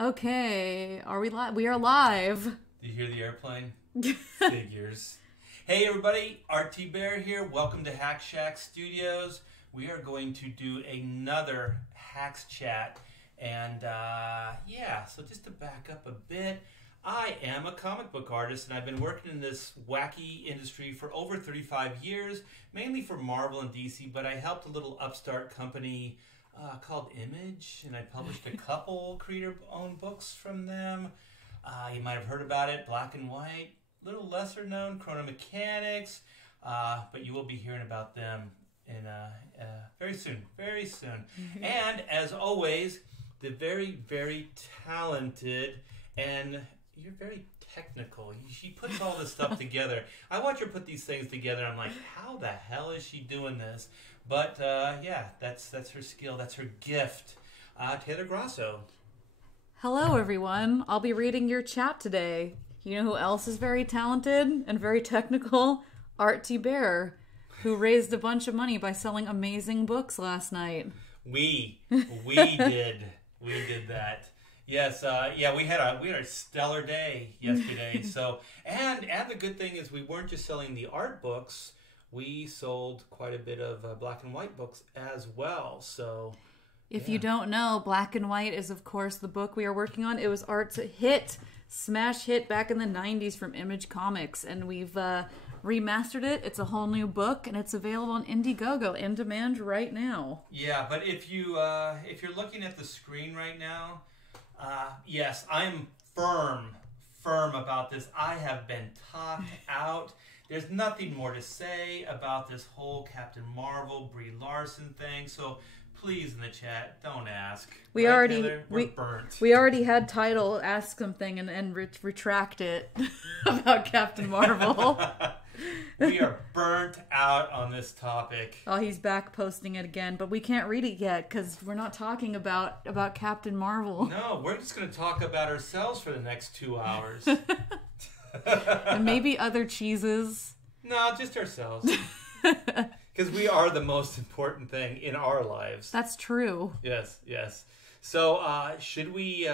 Okay, are we live? We are live. Do you hear the airplane? Figures. Hey everybody, RT Bear here. Welcome to Hack Shack Studios. We are going to do another Hacks Chat. And so just to back up a bit, I am a comic book artist and I've been working in this wacky industry for over 35 years, mainly for Marvel and DC, but I helped a little upstart company called Image, and I published a couple creator-owned books from them. You might have heard about it, Black and White, a little lesser known, Chrono Mechanics, but you will be hearing about them in very soon, very soon. Mm-hmm. And as always, the very, very talented, and you're very technical. She puts all this stuff together. I watch her put these things together. I'm like, how the hell is she doing this? But that's her skill. That's her gift. Taylor Grasso. Hello, everyone. I'll be reading your chat today. You know who else is very talented and very technical? RT Bear, who raised a bunch of money by selling amazing books last night. We did. We did that. Yes, we had a stellar day yesterday. So, and the good thing is we weren't just selling the art books. We sold quite a bit of black and white books as well. So, if you don't know, Black and White is, of course, the book we are working on. It was Art's smash hit back in the 90s from Image Comics, and we've remastered it. It's a whole new book, and it's available on Indiegogo in demand right now. Yeah, but if you're looking at the screen right now, yes, I'm firm about this. I have been talked out. There's nothing more to say about this whole Captain Marvel, Brie Larson thing. So please, in the chat, don't ask. We're burnt. We already had Title ask something and retract it about Captain Marvel. We are burnt out on this topic. Oh, he's back posting it again, but we can't read it yet because we're not talking about Captain Marvel. No, we're just going to talk about ourselves for the next 2 hours. And maybe other cheeses. No, just ourselves. Because we are the most important thing in our lives. That's true. Yes. So, should we,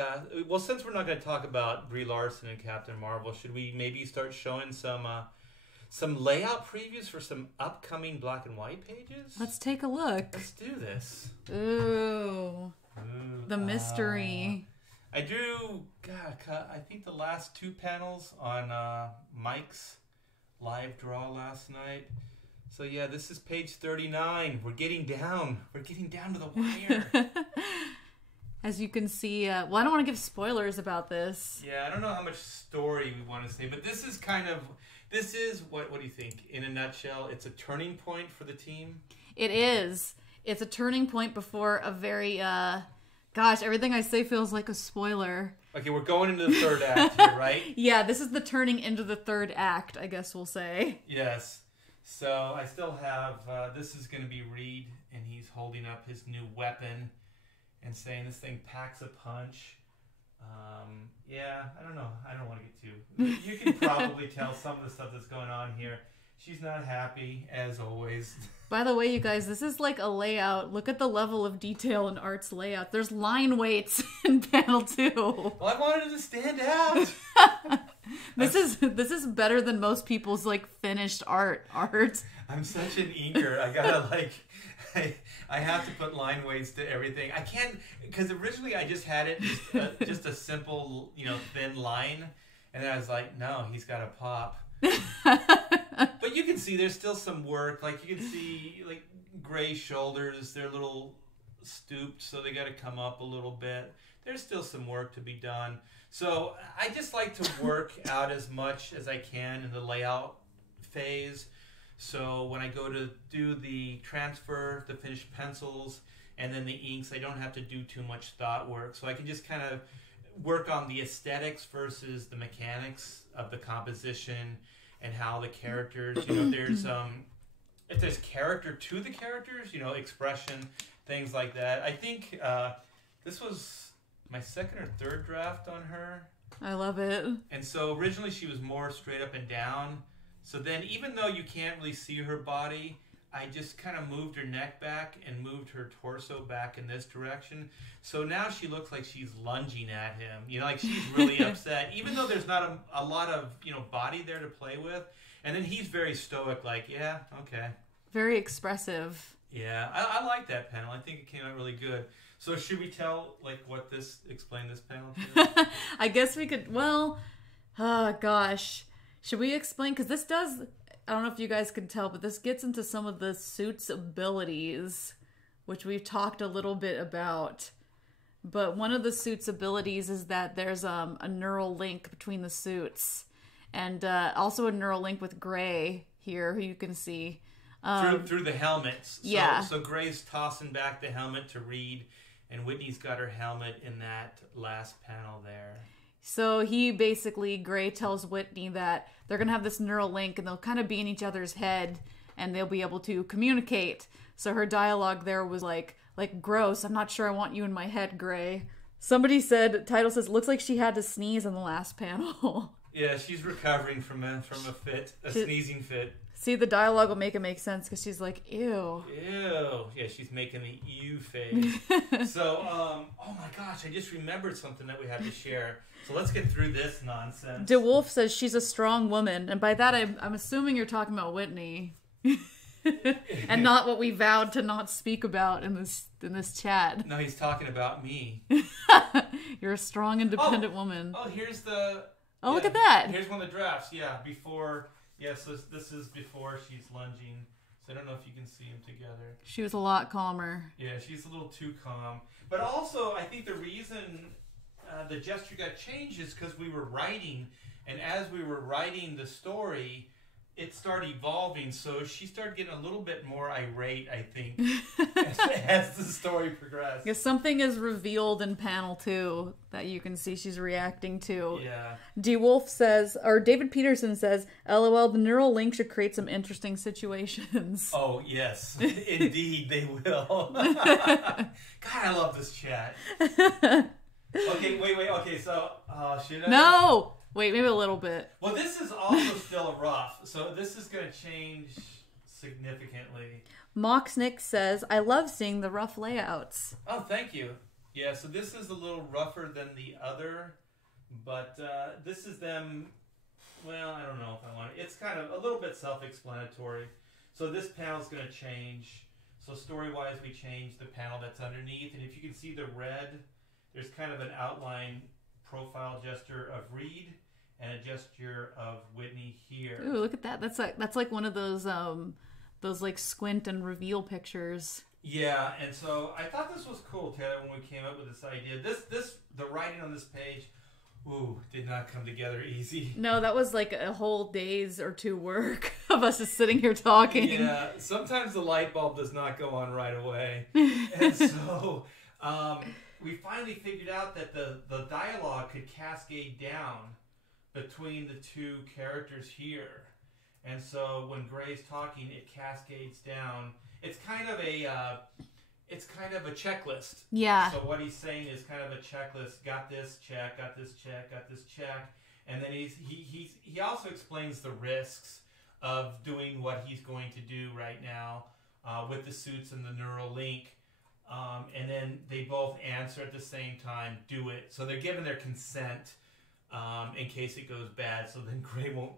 since we're not going to talk about Brie Larson and Captain Marvel, should we maybe start showing some layout previews for some upcoming black and white pages? Let's take a look. Let's do this. Ooh. The mystery. I drew, I think the last 2 panels on Mike's live draw last night. So yeah, this is page 39. We're getting down to the wire. As you can see, I don't want to give spoilers about this. Yeah, I don't know how much story we want to say, but this is what do you think? In a nutshell, it's a turning point for the team? It is. It's a turning point before a very, everything I say feels like a spoiler. Okay, we're going into the third act here, right? Yeah, this is the turning into the third act, I guess we'll say. Yes. So I still have, this is going to be Reed, and he's holding up his new weapon and saying this thing packs a punch. I don't know. I don't want to get too... You can probably tell some of the stuff that's going on here. She's not happy, as always. By the way, you guys, this is like a layout. Look at the level of detail in Art's layout. There's line weights in panel 2. Well, I wanted it to stand out. This is better than most people's like finished art. I'm such an inker. I gotta I have to put line weights to everything. I can't, because originally I just had it just a simple, thin line, and then I was like, no, he's got to pop. But you can see there's still some work. Like you can see like gray shoulders. They're a little stooped, so they got to come up a little bit. There's still some work to be done. So I just like to work out as much as I can in the layout phase. So when I go to do the transfer, the finished pencils, and then the inks, I don't have to do too much thought work. So I can just kind of work on the aesthetics versus the mechanics of the composition and how the characters, there's if there's character to the characters, expression, things like that. I think this was my second or third draft on her. I love it. And so originally she was more straight up and down. So then even though you can't really see her body, I just kind of moved her neck back and moved her torso back in this direction. So now she looks like she's lunging at him. You know, like she's really upset, even though there's not a lot of, you know, body there to play with. And then he's very stoic, like, yeah, okay. Very expressive. Yeah, I like that panel. I think it came out really good. So should we explain this panel to I guess we could, well, oh gosh. Should we explain? Because this does, I don't know if you guys can tell, but this gets into some of the suit's abilities, which we've talked a little bit about. But one of the suit's abilities is that there's a neural link between the suits. And also a neural link with Gray here, who you can see. Through the helmets. Yeah. So Gray's tossing back the helmet to Reed, and Whitney's got her helmet in that last panel there. So Gray tells Whitney that they're going to have this neural link, and they'll kind of be in each other's head, and they'll be able to communicate. So her dialogue there was like, gross, I'm not sure I want you in my head, Gray. Somebody said, title says, looks like she had to sneeze in the last panel. Yeah, she's recovering from a sneezing fit. See, the dialogue will make it make sense because she's like, ew. Ew. Yeah, she's making the ew face. So, oh my gosh, I just remembered something that we had to share. So let's get through this nonsense. DeWolf says she's a strong woman, and by that I'm assuming you're talking about Whitney. And not what we vowed to not speak about in this chat. No, he's talking about me. You're a strong, independent woman. Oh, here's the... Oh, yeah, look at that. Here's one of the drafts. Yeah, before... Yes, this is before she's lunging. So I don't know if you can see them together. She was a lot calmer. Yeah, she's a little too calm. But also, I think the reason the gesture got changed is because we were writing. And as we were writing the story, it started evolving. So she started getting a little bit more irate, I think, as the story progressed. Because something is revealed in panel 2 that you can see she's reacting to. Yeah. DeWolf says, or David Peterson says, LOL, the neural link should create some interesting situations. Oh, yes. Indeed, they will. God, I love this chat. Okay, wait. Okay, so, should I? No! Wait, maybe a little bit. Well, this is also still a rough, so this is going to change significantly. Moxnick says, I love seeing the rough layouts. Oh, thank you. Yeah, so this is a little rougher than the other, but this is them, well, I don't know if I want it. It's kind of a little bit self-explanatory. So this panel's going to change. So story-wise, we change the panel that's underneath, and if you can see the red, there's kind of an outline profile gesture of Reed and a gesture of Whitney here. Ooh, look at that. That's like one of those like squint and reveal pictures. Yeah, and so I thought this was cool, Taylor, when we came up with this idea. The writing on this page, did not come together easy. No, that was like a whole day's or two work of us just sitting here talking. Yeah, sometimes the light bulb does not go on right away. And so we finally figured out that the dialogue could cascade down between the two characters here. And so when Gray's talking, it cascades down. It's kind of a checklist. Yeah. So what he's saying is kind of a checklist. Got this check, got this check, got this check. And then he also explains the risks of doing what he's going to do right now with the suits and the neural link. And then they both answer at the same time, do it. So they're giving their consent in case it goes bad. So then Gray won't...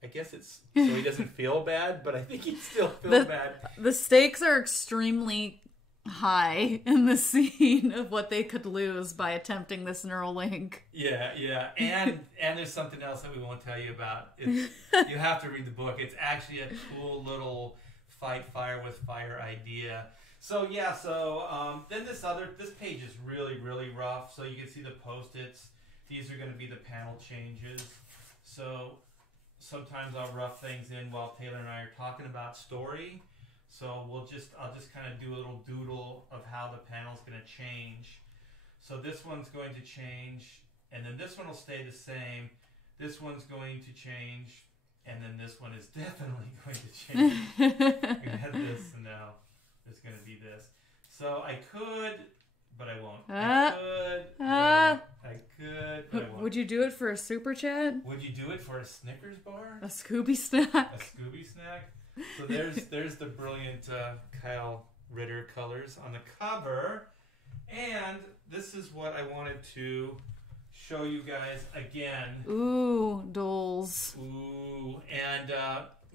I guess it's so he doesn't feel bad, but I think he still feels bad. The stakes are extremely high in the scene of what they could lose by attempting this neural link. Yeah. And there's something else that we won't tell you about. You have to read the book. It's actually a cool little fight fire with fire idea. So yeah, then this page is really, really rough. So you can see the Post-its. These are going to be the panel changes. So sometimes I'll rough things in while Taylor and I are talking about story. So I'll just kind of do a little doodle of how the panel's going to change. So this one's going to change, and then this one will stay the same. This one's going to change, and then this one is definitely going to change. We're going to have this, and now it's going to be this. So I could, but I won't. I could, but I won't. Would you do it for a super chat? Would you do it for a Snickers bar? A Scooby snack? A Scooby snack? So there's the brilliant Kyle Ritter colors on the cover. And this is what I wanted to show you guys again. Ooh, dolls. Ooh, and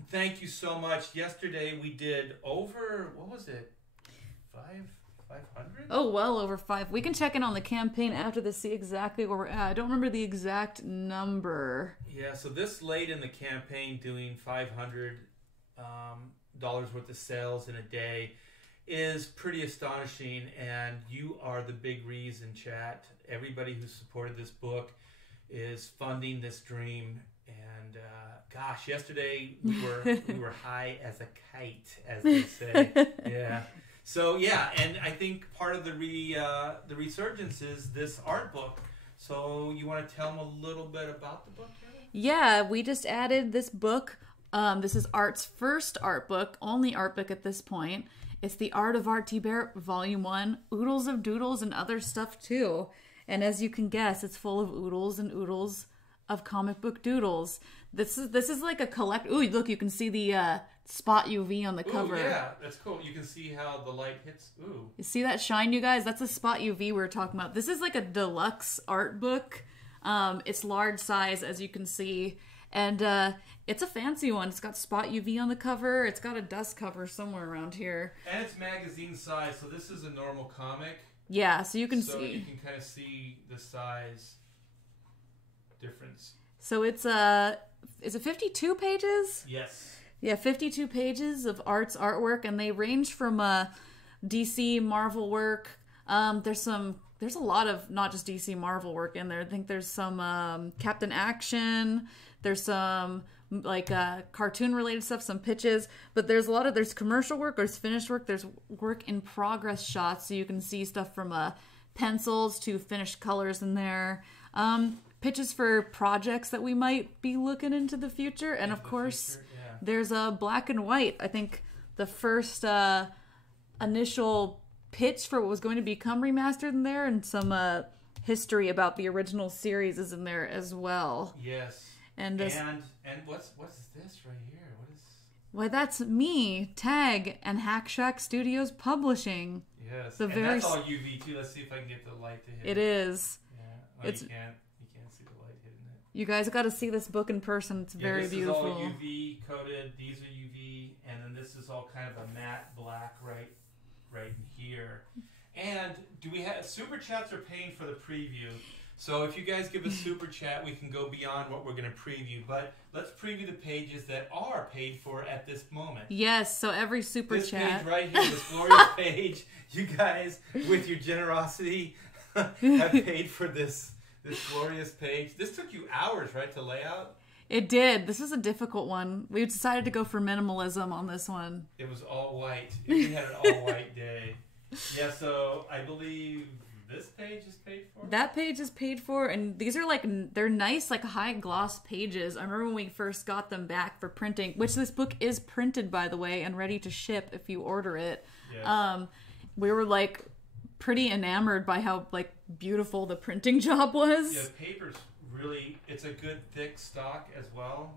thank you so much. Yesterday we did over, what was it? 500? Oh, well over 5. We can check in on the campaign after this, see exactly where we're at. I don't remember the exact number. Yeah, so this late in the campaign, doing $500 worth of sales in a day is pretty astonishing, and you are the big reason, chat. Everybody who supported this book is funding this dream. And gosh, yesterday we were high as a kite, as they say. Yeah. So yeah, and I think part of the resurgence is this art book. So you want to tell them a little bit about the book, Kevin? Yeah, we just added this book. This is Art's first art book, only art book at this point. It's The Art of Art Bear, Volume 1, Oodles of Doodles and other stuff too. And as you can guess, it's full of oodles and oodles of comic book doodles. This is like a collect. Ooh, look, you can see the spot UV on the cover. Ooh, yeah, that's cool. You can see how the light hits. Ooh. You see that shine, you guys? That's a spot UV we were talking about. This is like a deluxe art book. It's large size, as you can see. And it's a fancy one. It's got spot UV on the cover. It's got a dust cover somewhere around here. And it's magazine size, so this is a normal comic. Yeah, so you can see. So you can kind of see the size difference. So is it 52 pages? Yes. Yeah, 52 pages of Art's artwork, and they range from DC, Marvel work. There's a lot of not just DC, Marvel work in there. I think there's some Captain Action. There's some like cartoon related stuff, some pitches, but there's commercial work, there's finished work, there's work in progress shots, so you can see stuff from pencils to finished colors in there. Pitches for projects that we might be looking into the future, and of course there's a black and white. I think the first initial pitch for what was going to become Remastered in there, and some history about the original series is in there as well. Yes. And what's this right here? What is? Why, that's me, Tag, and Hack Shack Studios Publishing. Yes, and that's all UV too. Let's see if I can get the light to hit it. It is. Yeah. Oh, you can't see the light hitting it. You guys got to see this book in person. It's very beautiful. This is all UV coated. These are UV, and then this is all kind of a matte black right in here. And do we have super chats are paying for the preview? So if you guys give a super chat, we can go beyond what we're going to preview. But let's preview the pages that are paid for at this moment. Yes, so every super this chat. This page right here, this glorious page, you guys, with your generosity, have paid for this glorious page. This took you hours, right, to lay out? It did. This was a difficult one. We decided to go for minimalism on this one. It was all white. We had an all white day. Yeah, so I believe this page is paid for? That page is paid for, and these are they're nice, high gloss pages. I remember when we first got them back for printing, which this book is printed, by the way, and ready to ship if you order it. Yes. We were pretty enamored by how beautiful the printing job was. Yeah, the paper's really, it's a good thick stock as well.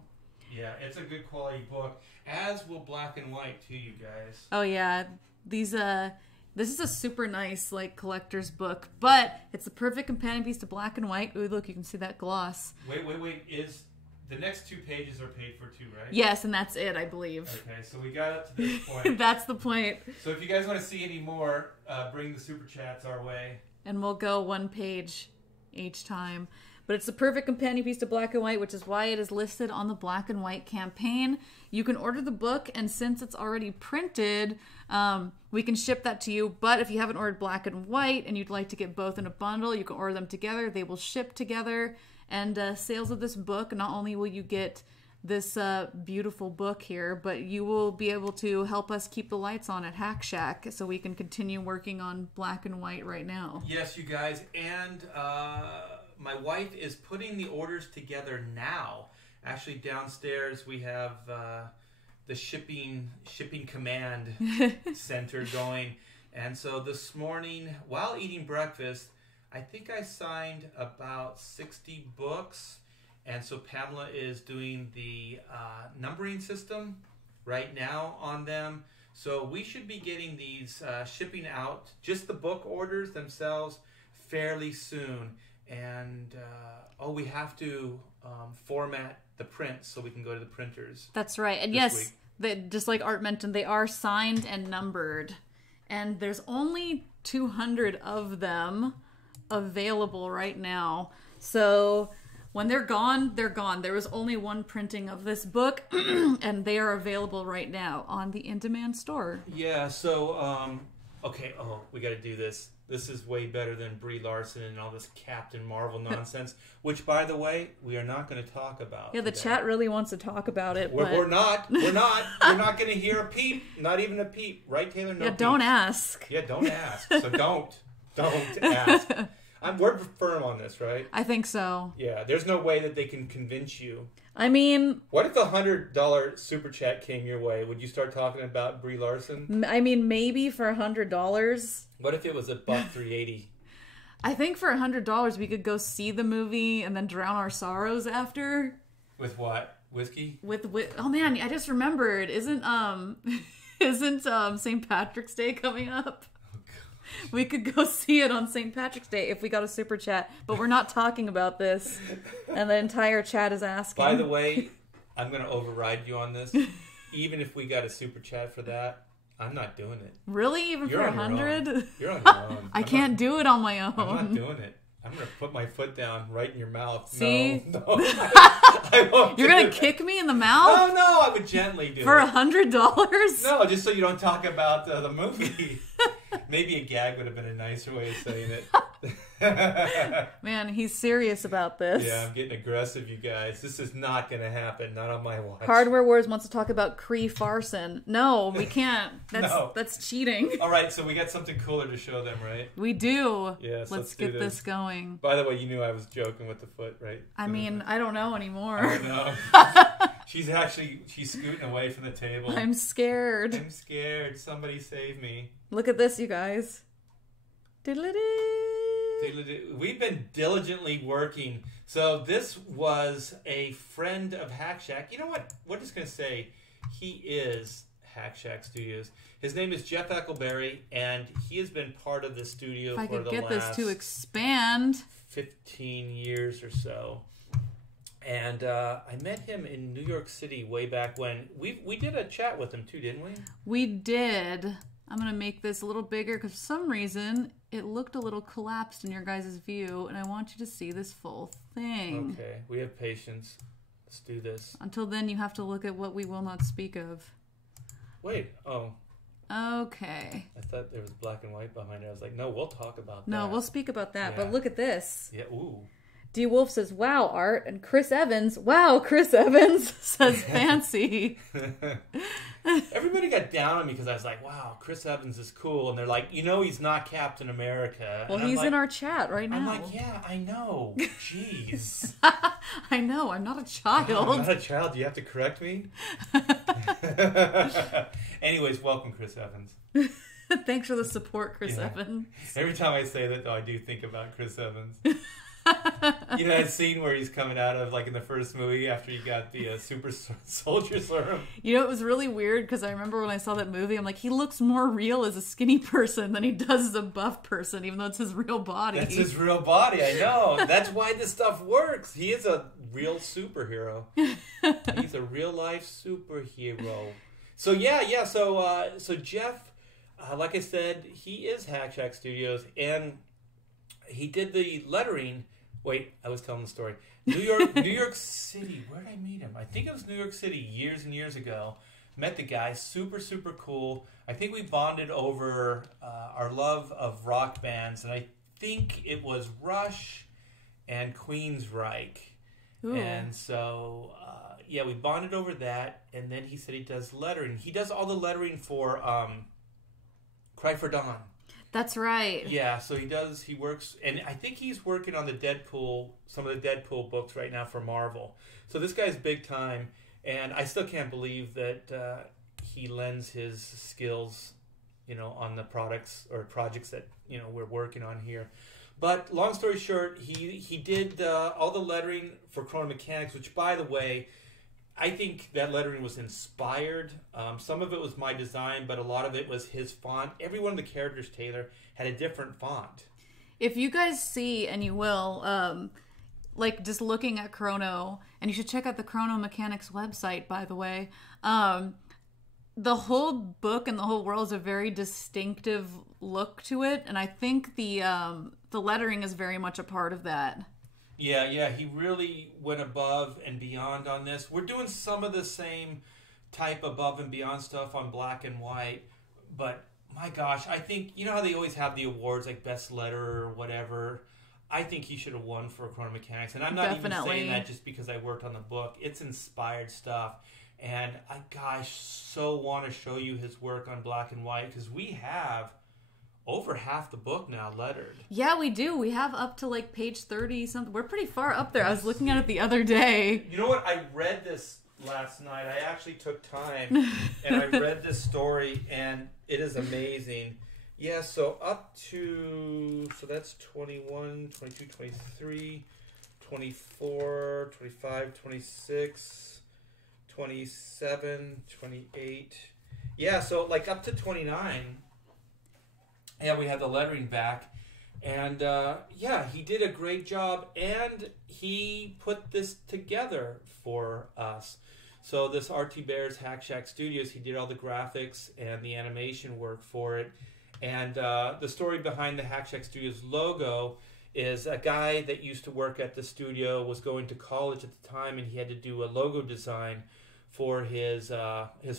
Yeah, it's a good quality book, as will black and white too, you guys. Oh yeah, this is a super nice collector's book, but it's the perfect companion piece to black and white. Ooh, look, you can see that gloss. Wait, is the next 2 pages are paid for too, right? Yes, and that's it, I believe. Okay, so we got up to this point. That's the point. So if you guys want to see any more, bring the super chats our way. And we'll go 1 page each time. But it's the perfect companion piece to black and white, which is why it is listed on the black and white campaign. You can order the book, and since it's already printed, we can ship that to you. But if you haven't ordered black and white and you'd like to get both in a bundle, you can order them together. They will ship together. And sales of this book, not only will you get this beautiful book here, but you will be able to help us keep the lights on at Hack Shack so we can continue working on black and white right now. Yes, you guys. And my wife is putting the orders together now. Actually, downstairs we have the shipping command center going. And so this morning, while eating breakfast, I think I signed about 60 books. And so Pamela is doing the numbering system right now on them. So we should be getting these shipping out, just the book orders themselves, fairly soon. And, we have to format the prints so we can go to the printers. That's right. And yes, just like Art mentioned, they are signed and numbered. And there's only 200 of them available right now. So when they're gone, they're gone. There was only one printing of this book, and they are available right now on the in-demand store. Yeah, so, okay, we got to do this. This is way better than Brie Larson and all this Captain Marvel nonsense, which, by the way, we are not going to talk about. Yeah, the chat really wants to talk about it. We're not. We're not going to hear a peep. Not even a peep. Right, Taylor? No peeps. Don't ask. Yeah, don't ask. So don't ask. We're firm on this, right? I think so. Yeah, there's no way that they can convince you. I mean... What if the $100 super chat came your way? Would you start talking about Brie Larson? I mean, maybe for $100. What if it was $1.380? I think for $100 we could go see the movie and then drown our sorrows after. With what? Whiskey? With oh man, I just remembered. Isn't St. Patrick's Day coming up? We could go see it on St. Patrick's Day if we got a super chat, but we're not talking about this. And the entire chat is asking. By the way, I'm going to override you on this. Even if we got a super chat for that, I'm not doing it. Really? Even for 100? You're on your own. I can't do it on my own. I'm not doing it. I'm going to put my foot down right in your mouth. See? No. I won't. You're going to kick me in the mouth? Oh, no, I would gently do for it. For $100? No, just so you don't talk about the movie. Maybe a gag would have been a nicer way of saying it. Man, he's serious about this. Yeah, I'm getting aggressive, you guys. This is not going to happen. Not on my watch. Hardware Wars wants to talk about Cree Farson. No, we can't. That's cheating. All right, so we got something cooler to show them, right? We do. Yes, let's get this going. By the way, you knew I was joking with the foot, right? I mean, I don't know anymore. I know. She's scooting away from the table. I'm scared. I'm scared. Somebody save me. Look at this, you guys. We've been diligently working. So this was a friend of Hack Shack. You know what? We're just going to say he is Hack Shack Studios. His name is Jeff Eckleberry, and he has been part of the studio for the last... If I could get this to expand. 15 years or so. And I met him in New York City way back when. We did a chat with him too, didn't we? We did. I'm going to make this a little bigger because for some reason it looked a little collapsed in your guys' view, and I want you to see this full thing. Okay, we have patience. Let's do this. Until then, you have to look at what we will not speak of. Wait, Okay. I thought there was black and white behind it. I was like, no, we'll talk about that. No, we'll speak about that, Yeah. but look at this. Yeah, ooh. D. Wolf says, wow, Art. And Chris Evans, wow, Chris Evans says, fancy. Everybody got down on me because I was like, wow, Chris Evans is cool. And they're like, he's not Captain America. Well, he's in our chat right now. I'm like, yeah, I know. Jeez. I know. I'm not a child. I'm not a child. Do you have to correct me? Anyways, welcome, Chris Evans. Thanks for the support, Chris Evans. Every time I say that, though, I do think about Chris Evans. You know that scene where he's coming out of, like, in the first movie after he got the super soldier serum? You know, it was really weird because I remember when I saw that movie, I'm like, he looks more real as a skinny person than he does as a buff person, even though it's his real body. That's his real body, I know. That's why this stuff works. He is a real superhero. He's a real-life superhero. So, so Jeff, like I said, he is Hack Shack Studios, and he did the lettering. Wait, I was telling the story. New York City. Where did I meet him? I think it was New York City years and years ago. Met the guy, super, super cool. I think we bonded over our love of rock bands, and I think it was Rush and Queensryche. Ooh. And so, we bonded over that, and then he said he does lettering. He does all the lettering for Cry for Dawn. That's right. Yeah, so he works, and I think he's working on some of the Deadpool books right now for Marvel. So this guy's big time, and I still can't believe that he lends his skills, on the products or projects that, we're working on here. But long story short, he did all the lettering for Chrono Mechanics, which, by the way, I think that lettering was inspired. Some of it was my design, but a lot of it was his font. Every one of the characters, Taylor, had a different font. If you guys see, and you will, like just looking at Chrono, and you should check out the Chrono Mechanics website, by the way. The whole book and the whole world is a very distinctive look to it, and I think the lettering is very much a part of that. Yeah, he really went above and beyond on this. We're doing some of the same type above and beyond stuff on black and white, but my gosh, I think, you know how they always have the awards like best letter or whatever? I think he should have won for Chrono Mechanics, and I'm not even saying that just because I worked on the book. It's inspired stuff, and I so want to show you his work on black and white, because we have over half the book now lettered. Yeah, we do. We have up to like page 30 something. We're pretty far up there. I was looking at it the other day. You know what? I read this last night. I actually took time and I read this story, and it is amazing. Yeah, so up to, so that's 21, 22, 23, 24, 25, 26, 27, 28. Yeah, so like up to 29. Yeah, we have the lettering back. And yeah, he did a great job, and he put this together for us. So this RT Bears Hack Shack Studios, he did all the graphics and the animation work for it. And the story behind the Hack Shack Studios logo is a guy that used to work at the studio was going to college at the time, and he had to do a logo design for his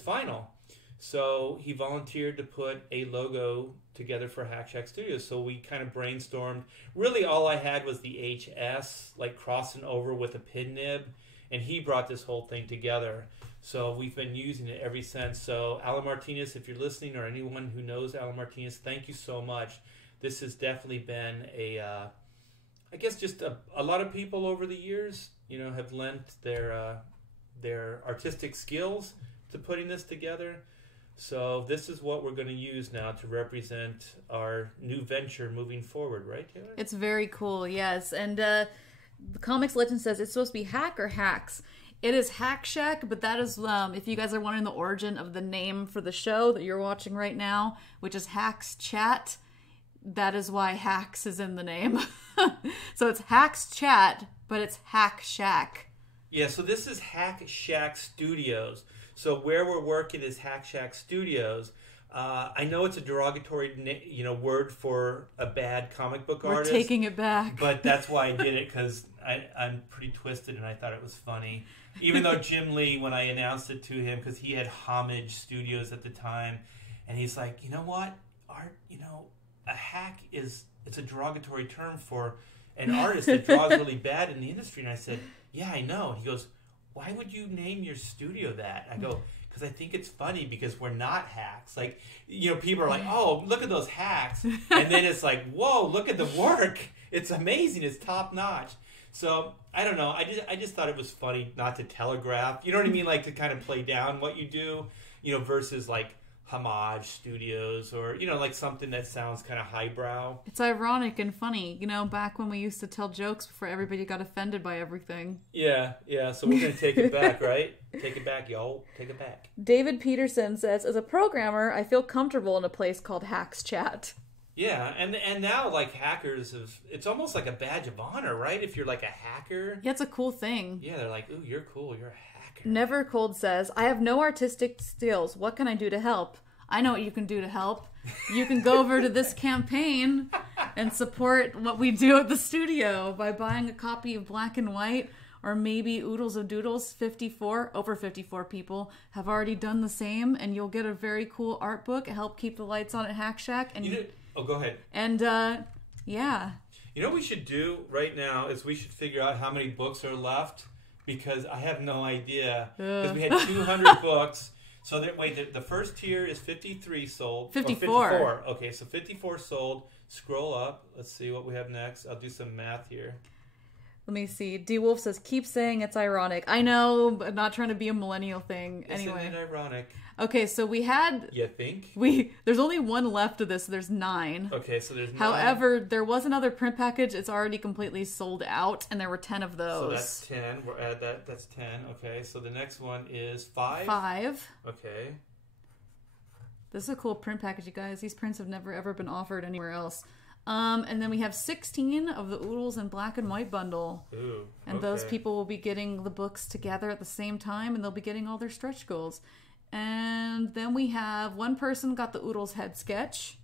final. So he volunteered to put a logo together for Hack Shack Studios. So we kind of brainstormed. Really all I had was the HS, like crossing over with a pin nib, and he brought this whole thing together. So we've been using it ever since. So Alan Martinez, if you're listening, or anyone who knows Alan Martinez, thank you so much. This has definitely been I guess just a lot of people over the years, you know, have lent their artistic skills to putting this together. So this is what we're going to use now to represent our new venture moving forward, right, Taylor? It's very cool, yes. And the Comics Legend says it's supposed to be hack or hacks. It is Hack Shack, but that is, if you guys are wondering the origin of the name for the show that you're watching right now, which is Hacks Chat, that is why Hacks is in the name. So it's Hacks Chat, but it's Hack Shack. Yeah, so this is Hack Shack Studios. So where we're working is Hack Shack Studios. I know it's a derogatory, word for a bad comic book artist. We're taking it back. But that's why I did it, because I'm pretty twisted and I thought it was funny. Even though Jim Lee, when I announced it to him, because he had Homage Studios at the time, and he's like, you know what, art, a hack it's a derogatory term for an artist that draws really bad in the industry. And I said, yeah, I know. And he goes, why would you name your studio that? I go, because I think it's funny, because we're not hacks. Like, people are like, oh, look at those hacks. And then it's like, whoa, look at the work. It's amazing. It's top notch. So, I don't know. I just thought it was funny not to telegraph. You know what I mean? Like, to kind of play down what you do, versus like Homage Studios, or like something that sounds kind of highbrow. It's ironic and funny, back when we used to tell jokes before everybody got offended by everything. Yeah, so we're gonna take it back, right? Take it back, y'all. Take it back. David Peterson says, as a programmer, I feel comfortable in a place called Hacks Chat. Yeah, and now, like, hackers it's almost like a badge of honor, right? If you're like a hacker. Yeah, it's a cool thing. Yeah, they're like, ooh, you're cool, you're a hacker. Never Cold says, I have no artistic skills. What can I do to help? I know what you can do to help. You can go over to this campaign and support what we do at the studio by buying a copy of Black and White, or maybe Oodles of Doodles. 54, over 54 people have already done the same, and you'll get a very cool art book. Help keep the lights on at Hack Shack. And go ahead. And yeah. You know what we should do right now is we should figure out how many books are left, because I have no idea. Because we had 200 books. So the first tier is 53 sold. 54. 54. Okay, so 54 sold. Scroll up. Let's see what we have next. I'll do some math here. Let me see. D Wolf says, keep saying it's ironic. I know, but not trying to be a millennial thing. Anyway. Isn't it ironic? Okay, so we had... You think? There's only one left of this, so there's 9. Okay, so there's 9. However, there was another print package. It's already completely sold out, and there were 10 of those. So that's 10. We'll add that. That's 10. Okay, so the next one is 5? 5. Okay. This is a cool print package, you guys. These prints have never, ever been offered anywhere else. And then we have 16 of the Oodles and black and white bundle. Ooh, and those people will be getting the books together at the same time, and they'll be getting all their stretch goals. And then we have one person got the Oodles head sketch.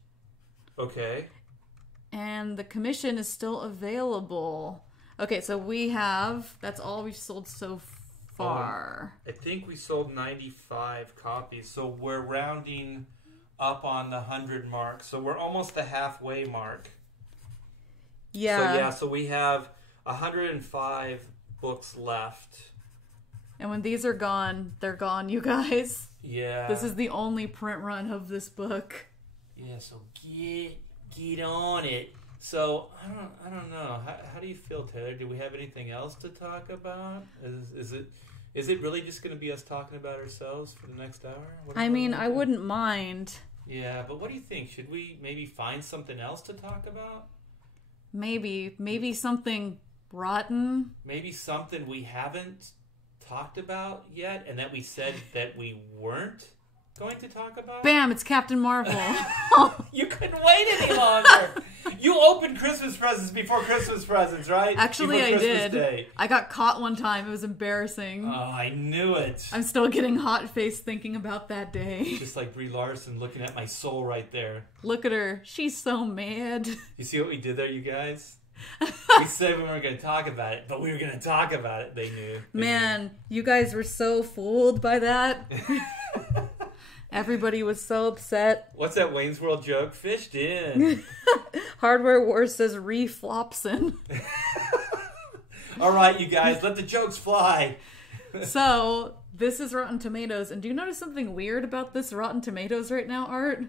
Okay. And the commission is still available. Okay, so we have... That's all we've sold so far. I think we sold 95 copies, so we're rounding up on the 100 mark. So we're almost the halfway mark. Yeah. So we have 105 books left. And when these are gone, they're gone, you guys. Yeah. This is the only print run of this book. Yeah, so get on it. So I don't know. How do you feel, Taylor? Do we have anything else to talk about? Is it really just going to be us talking about ourselves for the next hour? I mean, I wouldn't mind. Yeah, but what do you think? Should we maybe find something else to talk about? Maybe something rotten. Maybe something we haven't talked about yet, and that we said that we weren't going to talk about? Bam! It's Captain Marvel. You couldn't wait any longer. You opened Christmas presents before Christmas presents, right? Actually, before I Christmas did. Day. I got caught one time. It was embarrassing. Oh, I knew it. I'm still getting hot faced thinking about that day. Just like Brie Larson looking at my soul right there. Look at her. She's so mad. You see what we did there, you guys? We said we weren't going to talk about it, but we were going to talk about it. They knew. Man, you guys were so fooled by that. Everybody was so upset. What's that Wayne's World joke? Fished in. Hardware Wars says re-flopsin. All right, you guys, let the jokes fly. So, this is Rotten Tomatoes, and do you notice something weird about this Rotten Tomatoes right now, Art?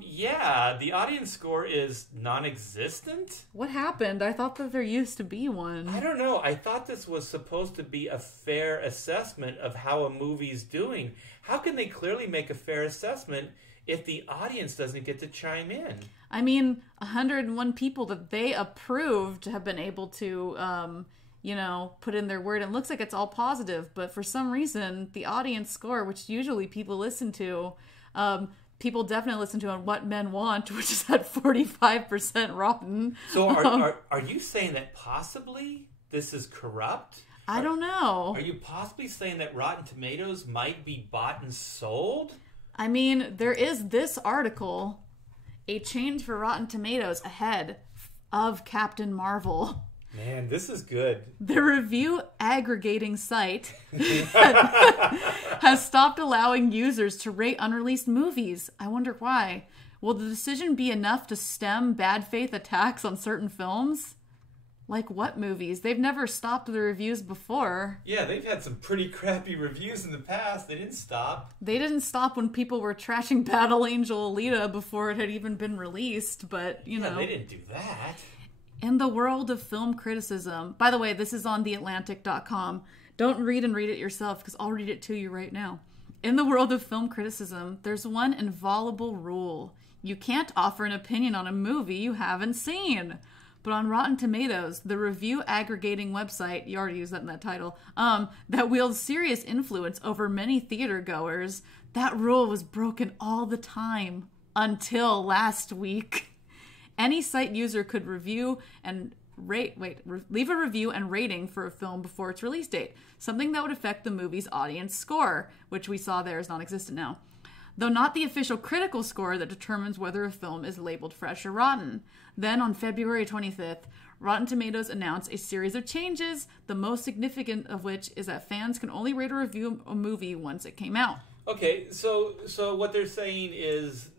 Yeah, the audience score is non-existent. What happened? I thought that there used to be one. I don't know. I thought this was supposed to be a fair assessment of how a movie's doing. How can they clearly make a fair assessment if the audience doesn't get to chime in? I mean, 101 people that they approved have been able to... put in their word, and it looks like it's all positive, but for some reason, the audience score, which usually people listen to, people definitely listen to on What Men Want, which is at 45% rotten. So are you saying that possibly this is corrupt? I don't know. Are you possibly saying that Rotten Tomatoes might be bought and sold? I mean, there is this article, a change for Rotten Tomatoes ahead of Captain Marvel. Man, this is good. The review aggregating site has stopped allowing users to rate unreleased movies. I wonder why. Will the decision be enough to stem bad faith attacks on certain films? Like what movies? They've never stopped the reviews before. Yeah, they've had some pretty crappy reviews in the past. They didn't stop. They didn't stop when people were trashing Battle Angel Alita before it had even been released, but, you know. They didn't do that. In the world of film criticism, by the way, this is on theatlantic.com. Don't read it yourself, because I'll read it to you right now. In the world of film criticism, there's one inviolable rule. You can't offer an opinion on a movie you haven't seen. But on Rotten Tomatoes, the review aggregating website, you already used that in that title, that wields serious influence over many theater goers, that rule was broken all the time until last week. Any site user could leave a review and rating for a film before its release date, something that would affect the movie's audience score, which we saw there is non-existent now. Though not the official critical score that determines whether a film is labeled fresh or rotten. Then on February 25th, Rotten Tomatoes announced a series of changes, the most significant of which is that fans can only rate or review a movie once it came out. Okay, so what they're saying is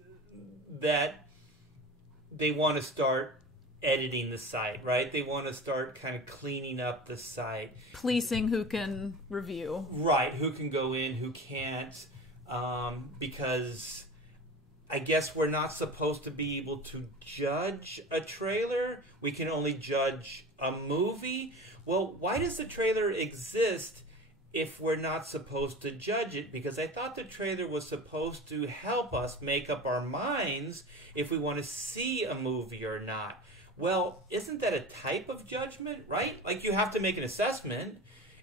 that they want to start editing the site, right? They want to start kind of cleaning up the site. Policing who can review. Right, who can go in, who can't. Because I guess we're not supposed to be able to judge a trailer. We can only judge a movie. Well, why does the trailer exist if we're not supposed to judge it? Because I thought the trailer was supposed to help us make up our minds if we want to see a movie or not. Well, isn't that a type of judgment, right? Like, you have to make an assessment.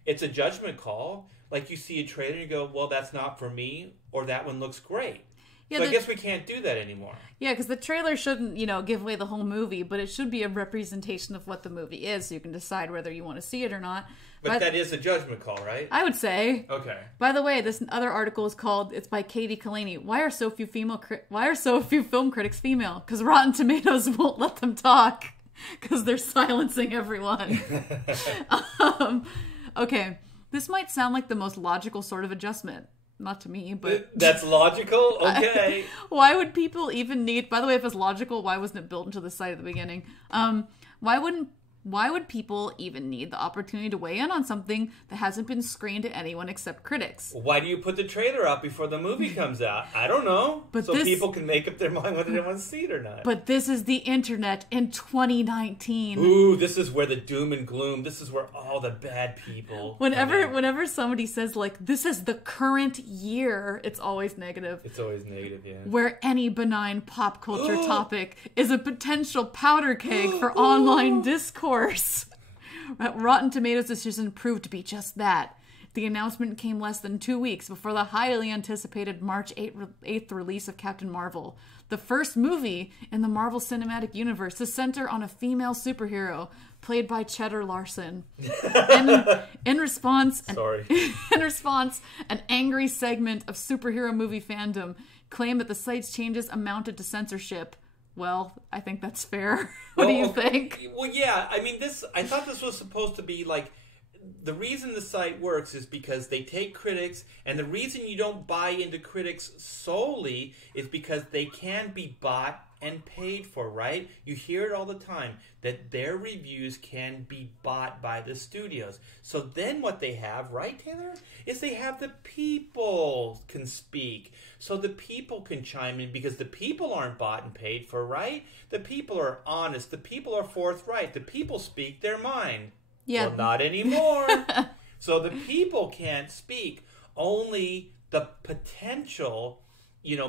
It's a judgment call. Like, you see a trailer and you go, well, that's not for me, or that one looks great. Yeah, so I guess we can't do that anymore. Yeah, because the trailer shouldn't, give away the whole movie, but it should be a representation of what the movie is, so you can decide whether you want to see it or not. But that is a judgment call, right? I would say. Okay. By the way, this other article is called, it's by Katie Kalani. Why are so few film critics female? Because Rotten Tomatoes won't let them talk. Because they're silencing everyone. Okay, this might sound like the most logical sort of adjustment. Not to me, but... That's logical? Okay. Why would people even need... By the way, if it's logical, why wasn't it built into the site at the beginning? Why would people even need the opportunity to weigh in on something that hasn't been screened to anyone except critics? Why do you put the trailer up before the movie comes out? I don't know. But so people can make up their mind whether they want to see it or not. But this is the internet in 2019. Ooh, this is where the doom and gloom, this is where all the bad people... Whenever somebody says, like, this is the current year, it's always negative. It's always negative, yeah. Where any benign pop culture topic is a potential powder keg for online discourse. Rotten Tomatoes' decision proved to be just that. The announcement came less than 2 weeks before the highly anticipated March 8th release of Captain Marvel, the first movie in the Marvel Cinematic Universe to center on a female superhero played by Cheddar Larson. In response, an angry segment of superhero movie fandom claimed that the site's changes amounted to censorship. Well, I think that's fair. What do you think? Well, yeah. I mean, I thought this was supposed to be like, the reason the site works is because they take critics, and the reason you don't buy into critics solely is because they can be bought and paid for, right? You hear it all the time, that their reviews can be bought by the studios. So then what they have, right, Taylor, is they have the people can speak. So the people can chime in, because the people aren't bought and paid for, right? The people are honest. The people are forthright. The people speak their mind. Yeah. Well, not anymore. So the people can't speak. Only the potential,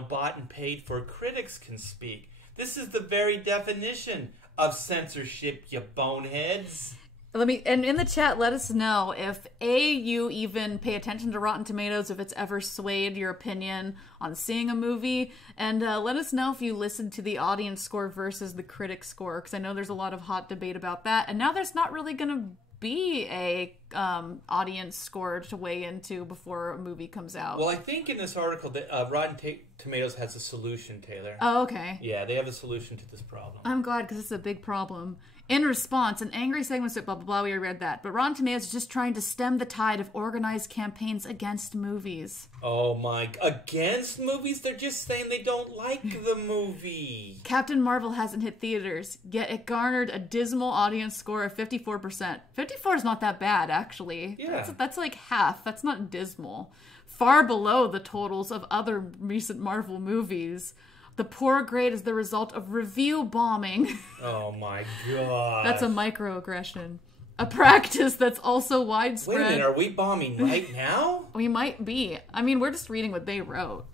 bought and paid for critics can speak. This is the very definition of censorship, you boneheads. And in the chat, let us know if you even pay attention to Rotten Tomatoes, if it's ever swayed your opinion on seeing a movie, and let us know if you listened to the audience score versus the critic score, because I know there's a lot of hot debate about that, and now there's not really going to be a audience score to weigh into before a movie comes out. Well, I think in this article that Rotten Tomatoes has a solution, Taylor. Oh, okay. Yeah, they have a solution to this problem. I'm glad, because it's a big problem. In response, an angry segment said, blah, blah, blah, we already read that. But Rotten Tomatoes is just trying to stem the tide of organized campaigns against movies. Oh my, against movies? They're just saying they don't like the movie. Captain Marvel hasn't hit theaters, yet it garnered a dismal audience score of 54%. 54 is not that bad, actually. Yeah. That's like half. That's not dismal. Far below the totals of other recent Marvel movies. The poor grade is the result of review bombing. Oh my god. That's a microaggression. A practice that's also widespread. Wait a minute, are we bombing right now? We might be. I mean, we're just reading what they wrote.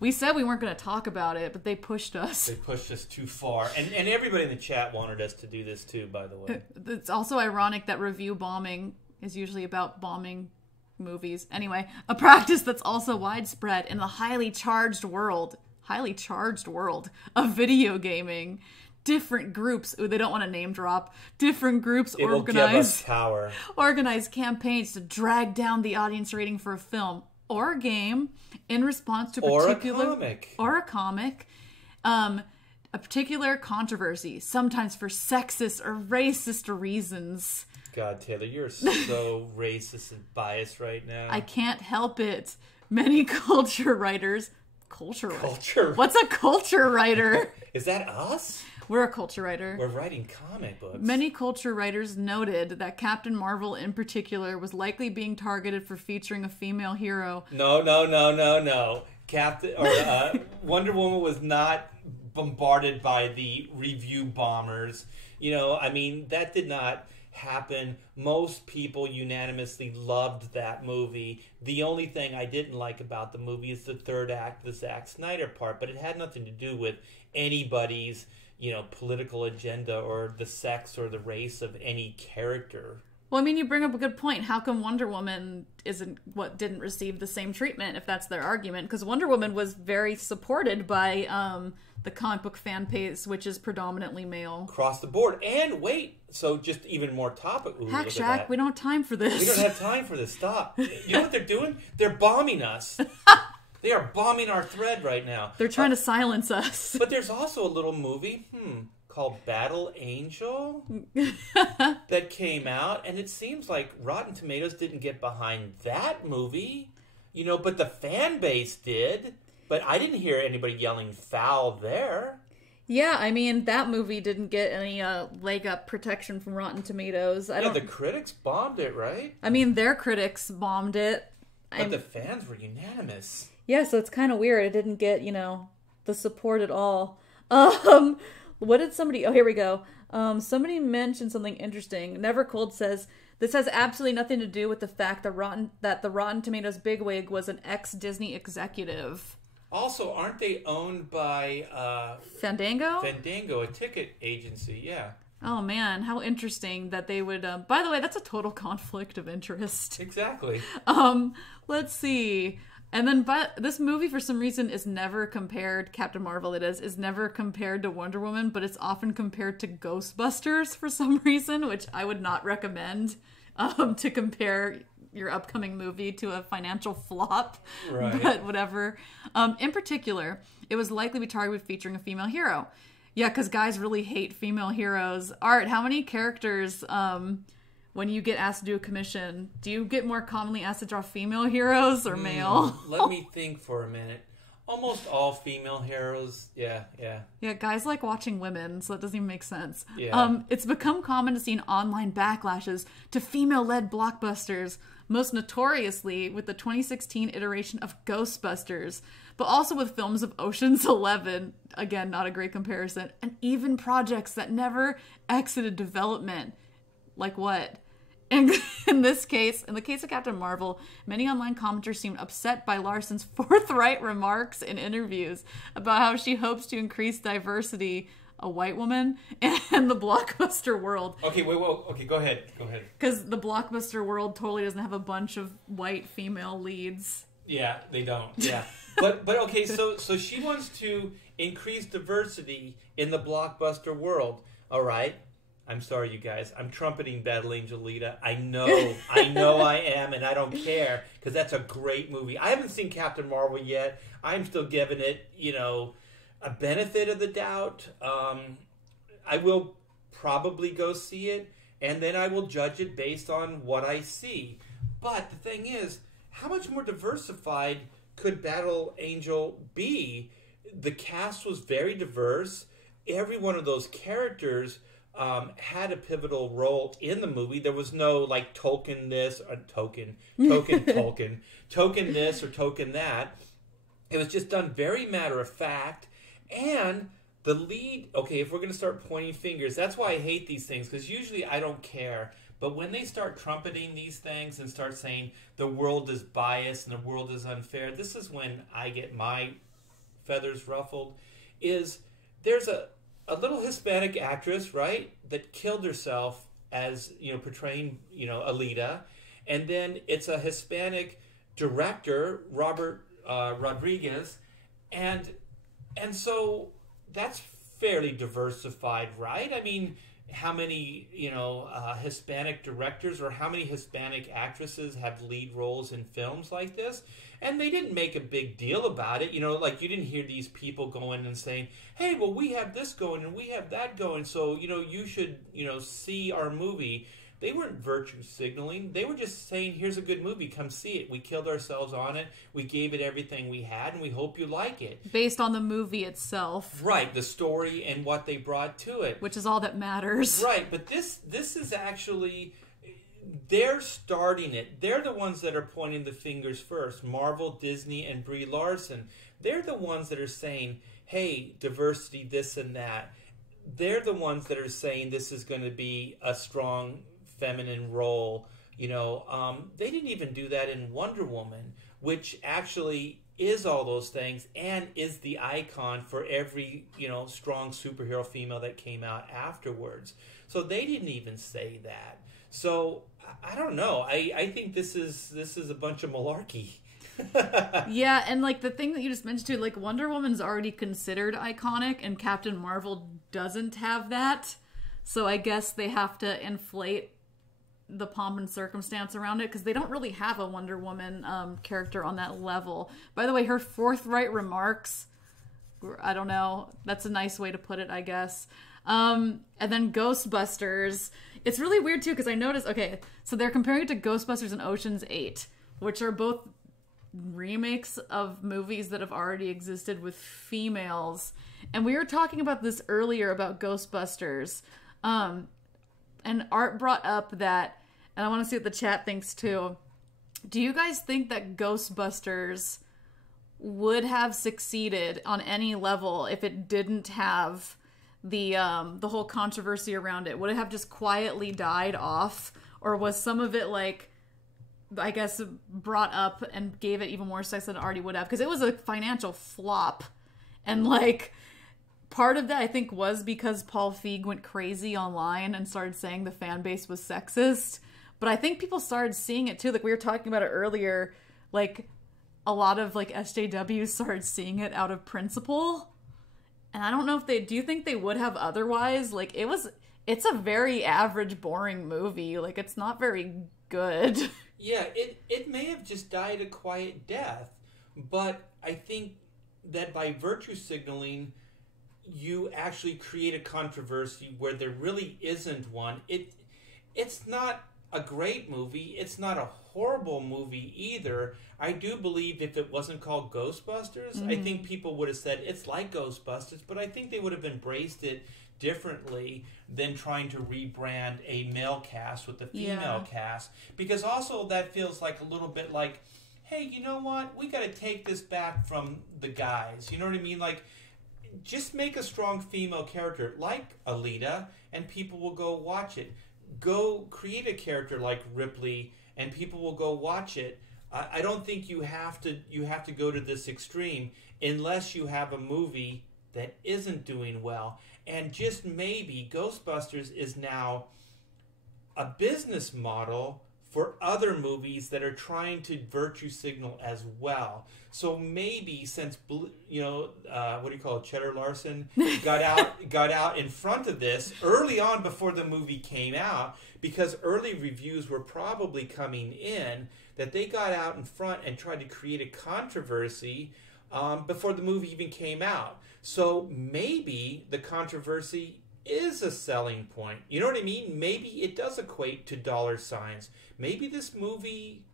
We said we weren't going to talk about it, but they pushed us. They pushed us too far. And everybody in the chat wanted us to do this too, by the way. It's also ironic that review bombing is usually about bombing movies. Anyway, a practice that's also widespread in the highly charged world of video gaming. Different groups, they don't want to name drop, different groups organize campaigns to drag down the audience rating for a film or a game in response to a particular controversy, sometimes for sexist or racist reasons. God, Taylor, you're so racist and biased right now. I can't help it. Many culture writers... Culture? What's a culture writer? Is that us? We're a culture writer. We're writing comic books. Many culture writers noted that Captain Marvel in particular was likely being targeted for featuring a female hero. No. Wonder Woman was not bombarded by the review bombers. I mean, that did not happen. Most people unanimously loved that movie. The only thing I didn't like about the movie is the third act, the Zack Snyder part, but it had nothing to do with anybody's, political agenda or the sex or the race of any character. Well, I mean, you bring up a good point. How come Wonder Woman didn't receive the same treatment, if that's their argument? Because Wonder Woman was very supported by the comic book fan base, which is predominantly male. Across the board. And wait, so just even more topic. Ooh, Hack Shack, we don't have time for this. We don't have time for this. Stop. You know what they're doing? They're bombing us. They are bombing our thread right now. They're trying to silence us. But there's also a little movie, called Battle Angel that came out, and it seems like Rotten Tomatoes didn't get behind that movie, but the fan base did. But I didn't hear anybody yelling foul there. Yeah, I mean, that movie didn't get any leg up protection from Rotten Tomatoes. The critics bombed it, right? I mean, their critics bombed it. But the fans were unanimous. Yeah, so it's kind of weird. It didn't get, the support at all. What did somebody... Oh, here we go. Somebody mentioned something interesting. Never Cold says, this has absolutely nothing to do with the fact that the Rotten Tomatoes bigwig was an ex-Disney executive. Also, aren't they owned by... Fandango? Fandango, a ticket agency, yeah. Oh, man, how interesting that they would... By the way, that's a total conflict of interest. Exactly. Let's see... And then, but this movie, for some reason, is never compared, Captain Marvel is never compared to Wonder Woman, but it's often compared to Ghostbusters for some reason, which I would not recommend to compare your upcoming movie to a financial flop. Right. But whatever. In particular, it was likely to be targeted featuring a female hero. Yeah, because guys really hate female heroes. Art, how many characters... when you get asked to do a commission, do you get more commonly asked to draw female heroes or male? Let me think for a minute. Almost all female heroes, yeah. Yeah, guys like watching women, so that doesn't even make sense. Yeah. It's become common to see in online backlashes to female-led blockbusters, most notoriously with the 2016 iteration of Ghostbusters, but also with films of Ocean's 11, again, not a great comparison, and even projects that never exited development. Like what? In the case of Captain Marvel, many online commenters seemed upset by Larson's forthright remarks in interviews about how she hopes to increase diversity, a white woman, and the blockbuster world. Okay, okay, go ahead. Because the blockbuster world totally doesn't have a bunch of white female leads. Yeah, they don't. Yeah, but okay, so she wants to increase diversity in the blockbuster world. All right. I'm sorry, you guys. I'm trumpeting Battle Angel Lita. I know I am, and I don't care, because that's a great movie. I haven't seen Captain Marvel yet. I'm still giving it, a benefit of the doubt. I will probably go see it, and then I will judge it based on what I see. But the thing is, how much more diversified could Battle Angel be? The cast was very diverse. Every one of those characters... had a pivotal role in the movie. There was no like token this or token this or token that. It was just done very matter of fact. And the lead, okay, if we're going to start pointing fingers, that's why I hate these things, because usually I don't care. But when they start trumpeting these things and start saying the world is biased and the world is unfair, this is when I get my feathers ruffled. There's a little Hispanic actress, right, that killed herself as, portraying, Alita. And then it's a Hispanic director, Robert Rodriguez. And so that's fairly diversified, right? I mean, how many, Hispanic directors or how many Hispanic actresses have lead roles in films like this? And they didn't make a big deal about it. Like you didn't hear these people going and saying, hey, well, we have this going and we have that going. So, you should, see our movie. They weren't virtue signaling. They were just saying, here's a good movie. Come see it. We killed ourselves on it. We gave it everything we had, and we hope you like it. Based on the movie itself. Right, the story and what they brought to it. Which is all that matters. Right, but this is actually... they're starting it. They're the ones that are pointing the fingers first. Marvel, Disney, and Brie Larson. They're the ones that are saying, hey, diversity, this and that. They're the ones that are saying this is going to be a strong feminine role. You know, they didn't even do that in Wonder Woman, which actually is all those things and is the icon for every, you know, strong superhero female that came out afterwards. So they didn't even say that. So I don't know. I think this is a bunch of malarkey. Yeah, and like the thing that you just mentioned too, like Wonder Woman's already considered iconic and Captain Marvel doesn't have that. So I guess they have to inflate the pomp and circumstance around it because they don't really have a Wonder Woman character on that level. By the way, her forthright remarks, I don't know, that's a nice way to put it, I guess. And then Ghostbusters. It's really weird too because I noticed, okay, so they're comparing it to Ghostbusters and Ocean's 8, which are both remakes of movies that have already existed with females. And we were talking about this earlier about Ghostbusters. And Art brought up that, and I want to see what the chat thinks too. Do you guys think that Ghostbusters would have succeeded on any level if it didn't have the whole controversy around it? Would it have just quietly died off, or was some of it like, I guess, brought up and gave it even more sex than it already would have? Because it was a financial flop, and like, part of that, I think, was because Paul Feig went crazy online and started saying the fan base was sexist. But I think people started seeing it too. Like we were talking about it earlier, like a lot of like SJWs started seeing it out of principle. And I don't know if do you think they would have otherwise? Like it's a very average, boring movie. Like it's not very good. Yeah, it may have just died a quiet death. But I think that by virtue signaling, you actually create a controversy where there really isn't one. It's not a great movie. It's not a horrible movie either. I do believe if it wasn't called Ghostbusters, I think people would have said it's like Ghostbusters, but I think they would have embraced it differently than trying to rebrand a male cast with a female cast. Because also that feels like a little bit like, hey, you know what? We got to take this back from the guys. You know what I mean? Like, just make a strong female character like Alita and people will go watch it. Go create a character like Ripley and people will go watch it. I don't think you have to go to this extreme unless you have a movie that isn't doing well. And just maybe Ghostbusters is now a business model for other movies that are trying to virtue signal as well. So maybe since, you know, what do you call it, Cheddar Larson got out in front of this early on before the movie came out, because early reviews were probably coming in, that they got out in front and tried to create a controversy before the movie even came out. So maybe the controversy is a selling point. You know what I mean? Maybe it does equate to dollar signs. Maybe this movie,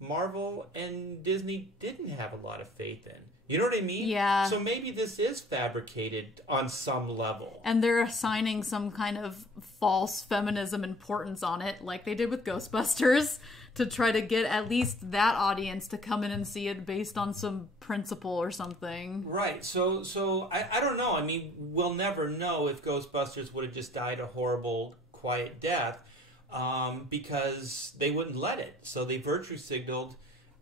Marvel and Disney didn't have a lot of faith in. You know what I mean? Yeah. So maybe this is fabricated on some level. And they're assigning some kind of false feminism importance on it, like they did with Ghostbusters, to try to get at least that audience to come in and see it based on some principle or something. Right. So I don't know. I mean, we'll never know if Ghostbusters would have just died a horrible, quiet death, because they wouldn't let it. So they virtue signaled,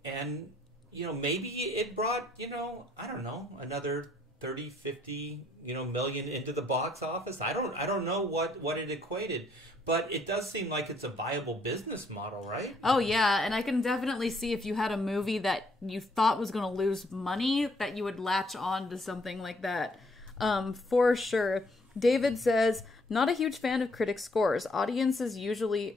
and, you know, maybe it brought, you know, I don't know, another 30, 50, you know, million into the box office. I don't know what it equated, but it does seem like it's a viable business model, right? Oh yeah, and I can definitely see if you had a movie that you thought was going to lose money, that you would latch on to something like that. For sure. David says, not a huge fan of critic scores. Audience is usually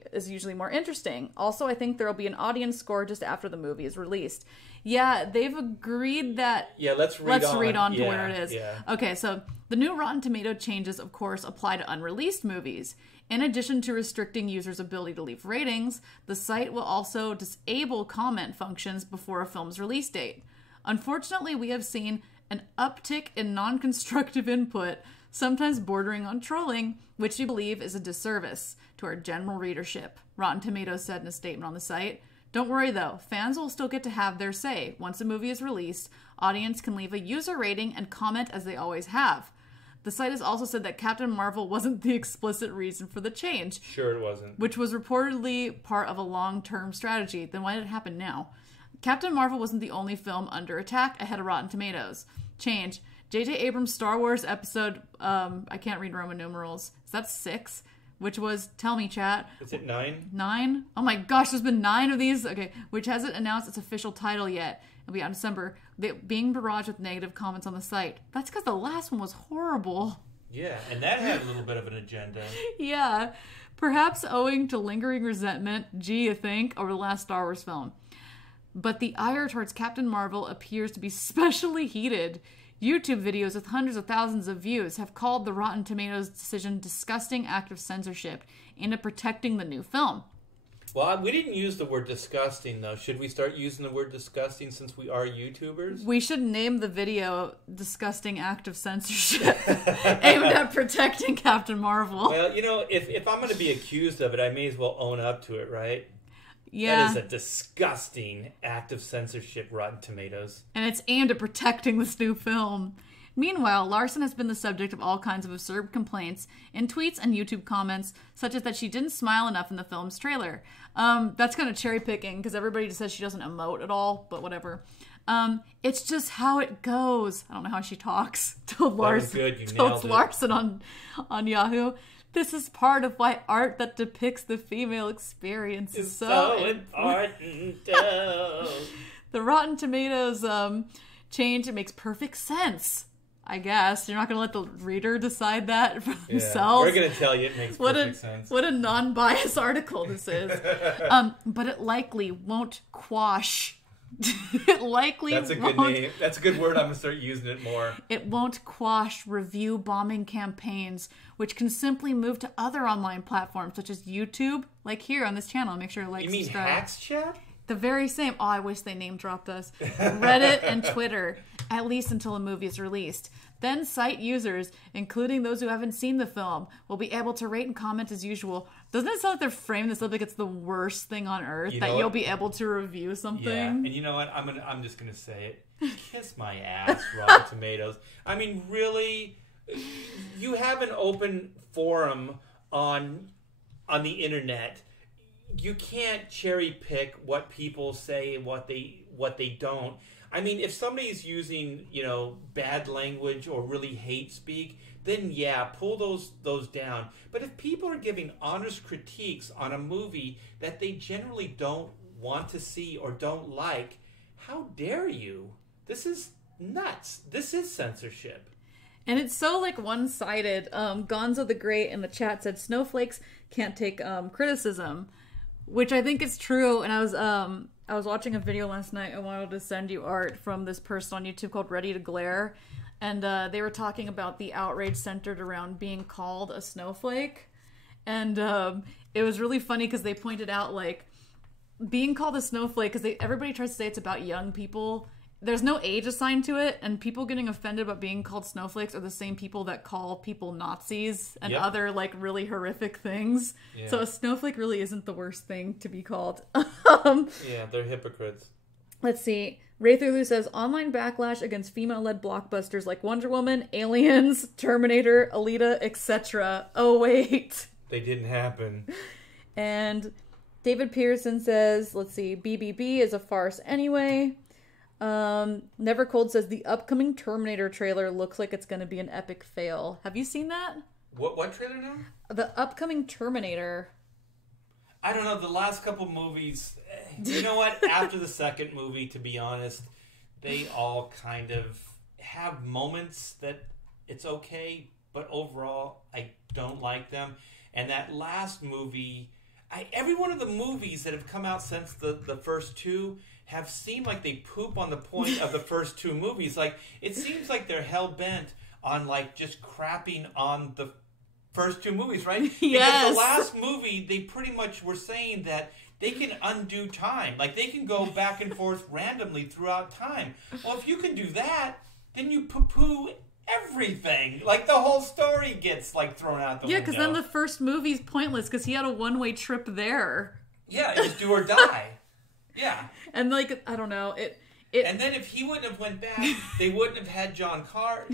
more interesting. Also, I think there'll be an audience score just after the movie is released. Yeah, they've agreed that... Yeah, let's read on to where it is. Yeah. Okay, so the new Rotten Tomato changes, of course, apply to unreleased movies. In addition to restricting users' ability to leave ratings, the site will also disable comment functions before a film's release date. Unfortunately, we have seen an uptick in non-constructive input, sometimes bordering on trolling, which we believe is a disservice to our general readership, Rotten Tomatoes said in a statement on the site. Don't worry though, fans will still get to have their say. Once a movie is released, audience can leave a user rating and comment as they always have. The site has also said that Captain Marvel wasn't the explicit reason for the change. Sure it wasn't. Which was reportedly part of a long-term strategy. Then why did it happen now? Captain Marvel wasn't the only film under attack ahead of Rotten Tomatoes. Change. J.J. Abrams' Star Wars episode, I can't read Roman numerals. Is that 6? Which was, tell me, chat. Is it 9? 9? Oh my gosh, there's been 9 of these? Okay, which hasn't announced its official title yet. It'll be out in December. Being barraged with negative comments on the site. That's because the last one was horrible. Yeah, and that had a little bit of an agenda. Yeah. Perhaps owing to lingering resentment, you think, over the last Star Wars film. But the ire towards Captain Marvel appears to be specially heated. YouTube videos with hundreds of thousands of views have called the Rotten Tomatoes decision disgusting act of censorship into protecting the new film. Well, we didn't use the word disgusting, though. Should we start using the word disgusting since we are YouTubers? We should name the video Disgusting Act of Censorship aimed at protecting Captain Marvel. Well, you know, if I'm going to be accused of it, I may as well own up to it, right? Yeah. That is a disgusting act of censorship, Rotten Tomatoes. And it's aimed at protecting this new film. Meanwhile, Larson has been the subject of all kinds of absurd complaints in tweets and YouTube comments, such as that she didn't smile enough in the film's trailer. That's kind of cherry picking, because everybody just says she doesn't emote at all, but whatever. It's just how it goes. I don't know how she talks. Told Larson on Yahoo. This is part of why art that depicts the female experience is so important. The Rotten Tomatoes change, it makes perfect sense. I guess you're not going to let the reader decide that for themselves. We're going to tell you it makes perfect sense. What a non-biased article this is. But it likely won't quash. It likely That's a good name. That's a good word. I'm going to start using it more. It won't quash review bombing campaigns, which can simply move to other online platforms such as YouTube, like here on this channel. Make sure to like, subscribe. You mean Hacks Chat? The very same. Oh, I wish they name dropped us. Reddit and Twitter, at least until a movie is released. Then site users, including those who haven't seen the film, will be able to rate and comment as usual. Doesn't it sound like they're framing this up like it's the worst thing on earth, you'll be able to review something? Yeah, and you know what? I'm just gonna say it. Kiss my ass, Rotten Tomatoes. I mean, really, you have an open forum on the internet. You can't cherry pick what people say and what they don't. I mean, if somebody's using, bad language or really hate speak, then yeah, pull those down. But if people are giving honest critiques on a movie that they generally don't want to see or don't like, how dare you? This is nuts. This is censorship. And it's so one-sided. Gonzo the Great in the chat said snowflakes can't take criticism, which I think is true. And I was watching a video last night. I wanted to send you art from this person on YouTube called Ready to Glare. And they were talking about the outrage centered around being called a snowflake. And it was really funny because they pointed out, being called a snowflake, because everybody tries to say it's about young people. There's no age assigned to it, and people getting offended about being called snowflakes are the same people that call people Nazis and other, really horrific things. Yeah. So a snowflake really isn't the worst thing to be called. Yeah, they're hypocrites. Let's see. Raythurlu says, online backlash against female-led blockbusters like Wonder Woman, Aliens, Terminator, Alita, etc. Oh, wait. They didn't happen. And David Pearson says, let's see, BBB is a farce anyway. Never Cold says the upcoming Terminator trailer looks like it's going to be an epic fail. Have you seen that? What trailer now? The upcoming Terminator. I don't know. The last couple movies, you know what? After the second movie, to be honest, they all kind of have moments that it's okay, but overall, I don't like them. And that last movie, every one of the movies that have come out since the first two have seemed like they poop on the point of the first two movies. It seems like they're hell-bent on, just crapping on the first two movies, right? Yes. Because the last movie, they pretty much were saying that they can undo time. They can go back and forth randomly throughout time. Well, if you can do that, then you poo-poo everything. Like, the whole story gets, like, thrown out the window. Yeah, because then the first movie's pointless because he had a one-way trip there. Yeah, it was do or die. Yeah. And, like, I don't know, and then if he wouldn't have went back, they wouldn't have had Connor,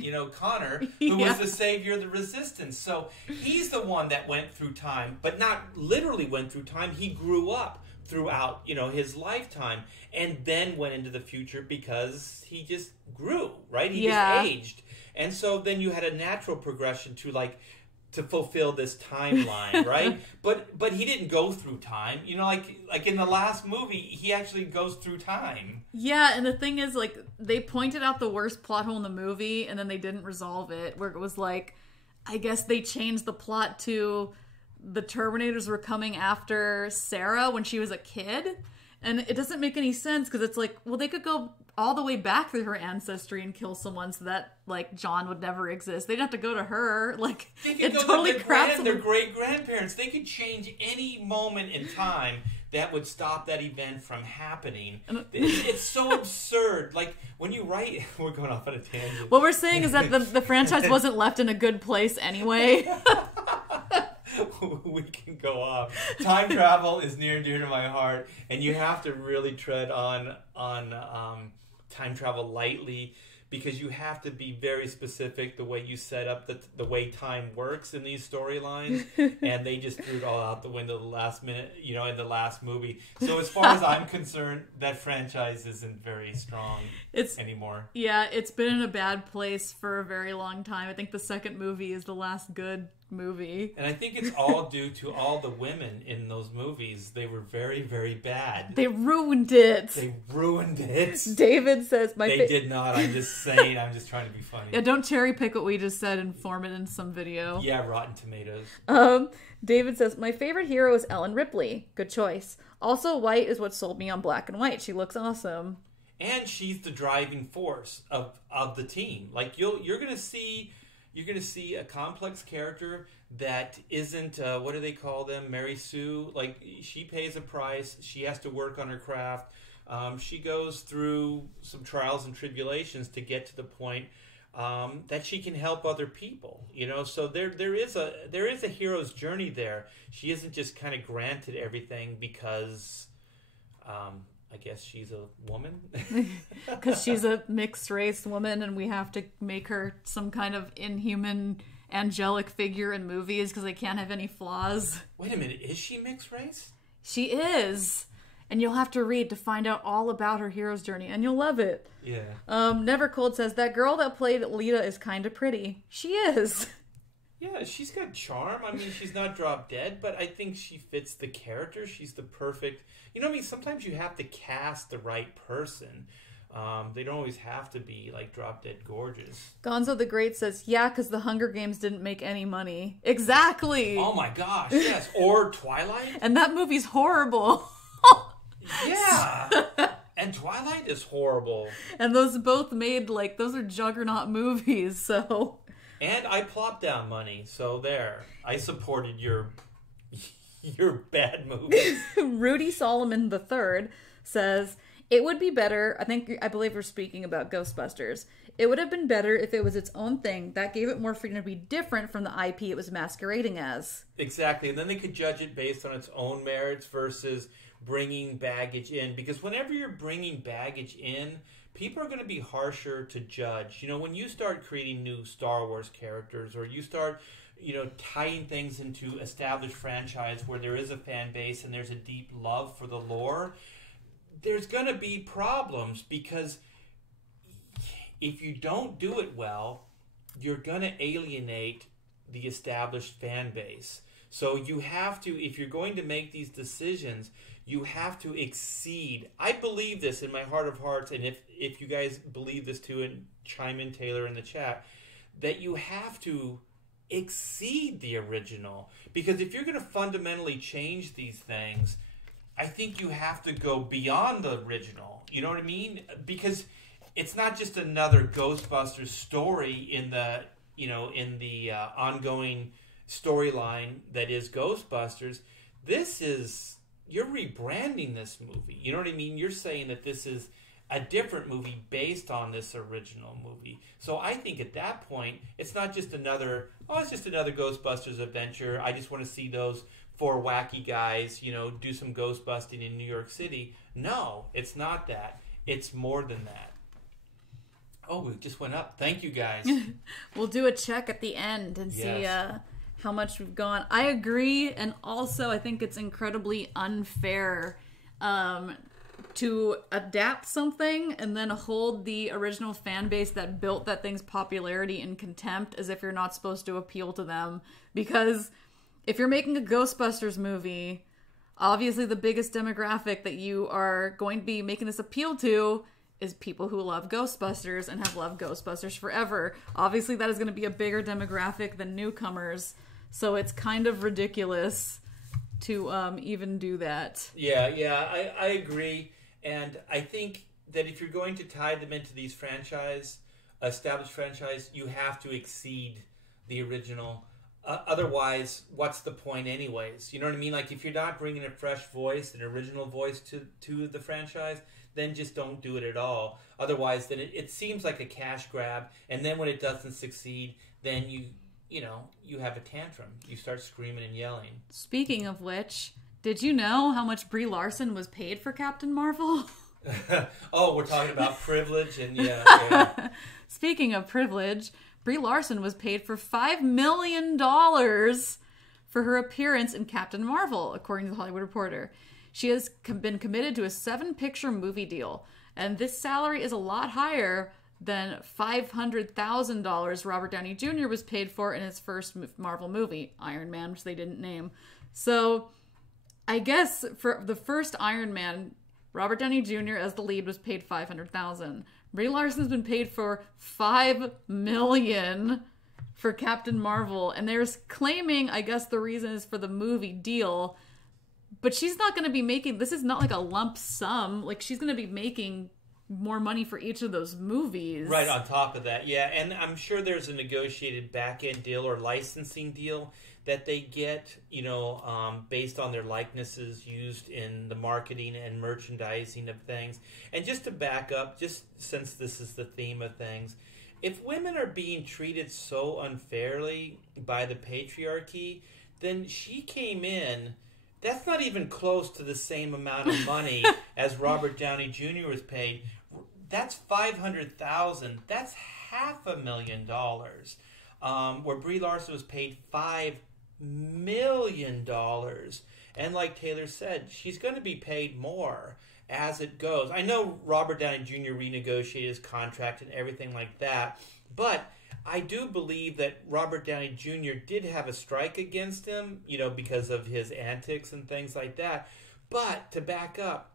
who was the savior of the resistance. So he's the one that went through time, but not literally went through time. He grew up throughout, his lifetime, and then went into the future because he just grew, right? He just aged. And so then you had a natural progression to fulfill this timeline, right? But he didn't go through time. Like in the last movie, he actually goes through time. Yeah, and the thing is, like, they pointed out the worst plot hole in the movie, and then they didn't resolve it, where it was like, I guess they changed the plot to the Terminators were coming after Sarah when she was a kid, and it doesn't make any sense, because it's like, well, they could go all the way back through her ancestry and kill someone so that, like, John would never exist. They'd have to go to her. Like, they could go to their great-grandparents. They could change any moment in time that would stop that event from happening. It's so absurd. Like, when you write... We're going off on a tangent. What we're saying is that the franchise wasn't left in a good place anyway. We can go off. Time travel is near and dear to my heart, and you have to really tread on time travel lightly, because you have to be very specific the way you set up the way time works in these storylines, and they just threw it all out the window the last minute, in the last movie. So as far as I'm concerned, that franchise isn't very strong anymore. Yeah, it's been in a bad place for a very long time. I think the second movie is the last good movie. And I think it's all due to all the women in those movies. They were very, very bad. They ruined it. David says They did not. I'm just saying. I'm just trying to be funny. Yeah, don't cherry pick what we just said and form it in some video. Yeah, Rotten Tomatoes. David says, my favorite hero is Ellen Ripley. Good choice. Also, white is what sold me on Black and White. She looks awesome. And she's the driving force of the team. Like, you're gonna see a complex character that isn't, what do they call them? Mary Sue. Like, she pays a price. She has to work on her craft. She goes through some trials and tribulations to get to the point that she can help other people. So there is a hero's journey there. She isn't just kind of granted everything because I guess she's a woman. Because she's a mixed-race woman, and we have to make her some kind of inhuman, angelic figure in movies because they can't have any flaws. Wait a minute, is she mixed-race? She is. And you'll have to read to find out all about her hero's journey, and you'll love it. Yeah. Never Cold says, that girl that played Lita is kind of pretty. She is. Yeah, she's got charm. I mean, she's not drop dead, but I think she fits the character. She's the perfect... sometimes you have to cast the right person. They don't always have to be, like, drop dead gorgeous. Gonzo the Great says, yeah, because the Hunger Games didn't make any money. Exactly! Oh my gosh, yes. Or Twilight. And that movie's horrible. Yeah! And Twilight is horrible. And those both made, like, those are juggernaut movies, so... And I plopped down money, so there. I supported your bad movies. Rudy Solomon III says, it would be better, I believe we're speaking about Ghostbusters. It would have been better if it was its own thing. That gave it more freedom to be different from the IP it was masquerading as. Exactly, and then they could judge it based on its own merits versus bringing baggage in. Because whenever you're bringing baggage in, people are going to be harsher to judge. When you start creating new Star Wars characters, or you start, tying things into established franchise where there is a fan base and there's a deep love for the lore, there's going to be problems, because if you don't do it well, you're going to alienate the established fan base. So you have to, if you're going to make these decisions, you have to exceed. I believe this in my heart of hearts, and if you guys believe this too, and chime in, Taylor, in the chat, that you have to exceed the original. Because if you're going to fundamentally change these things, I think you have to go beyond the original. You know what I mean? Because it's not just another Ghostbusters story in the ongoing storyline that is Ghostbusters. This is... You're rebranding this movie. You know what I mean? You're saying that this is a different movie based on this original movie. So I think at that point, it's not just another, it's just another Ghostbusters adventure. I just want to see those four wacky guys, do some ghost busting in New York City. No, it's not that. It's more than that. Oh, it just went up. Thank you, guys. We'll do a check at the end and see how much we've gone. I agree, and also I think it's incredibly unfair to adapt something and then hold the original fan base that built that thing's popularity in contempt as if you're not supposed to appeal to them. Because if you're making a Ghostbusters movie, obviously the biggest demographic that you are going to be making this appeal to is people who love Ghostbusters and have loved Ghostbusters forever. Obviously that is going to be a bigger demographic than newcomers, so it's kind of ridiculous to even do that. Yeah, I agree. And I think that if you're going to tie them into these established franchise, you have to exceed the original. Otherwise, what's the point anyways? You know what I mean? Like, if you're not bringing a fresh voice, an original voice to the franchise, then just don't do it at all. Otherwise, then it seems like a cash grab. And then when it doesn't succeed, then you have a tantrum. You start screaming and yelling. Speaking of which, did you know how much Brie Larson was paid for Captain Marvel? Oh, we're talking about privilege and yeah. Speaking of privilege, Brie Larson was paid for $5 million for her appearance in Captain Marvel, according to the Hollywood Reporter. She has been committed to a 7-picture movie deal, and this salary is a lot higher than $500,000 Robert Downey Jr. was paid for in his first Marvel movie, Iron Man, which they didn't name. So, I guess for the first Iron Man, Robert Downey Jr. as the lead was paid $500,000. Brie Larson's been paid for $5 million for Captain Marvel, and there's claiming, I guess the reason is for the movie deal, but she's not going to be making, this is not like a lump sum, like she's going to be making more money for each of those movies. Right on top of that, yeah, and I'm sure there's a negotiated back-end deal or licensing deal that they get, based on their likenesses used in the marketing and merchandising of things. And just to back up, just since this is the theme of things, if women are being treated so unfairly by the patriarchy, then she came in, that's not even close to the same amount of money as Robert Downey Jr. was paid. That's $500,000. That's $500,000. Where Brie Larson was paid $5 million. And like Taylor said, she's going to be paid more as it goes. I know Robert Downey Jr. renegotiated his contract and everything like that, but I do believe that Robert Downey Jr. did have a strike against him, because of his antics and things like that. But to back up,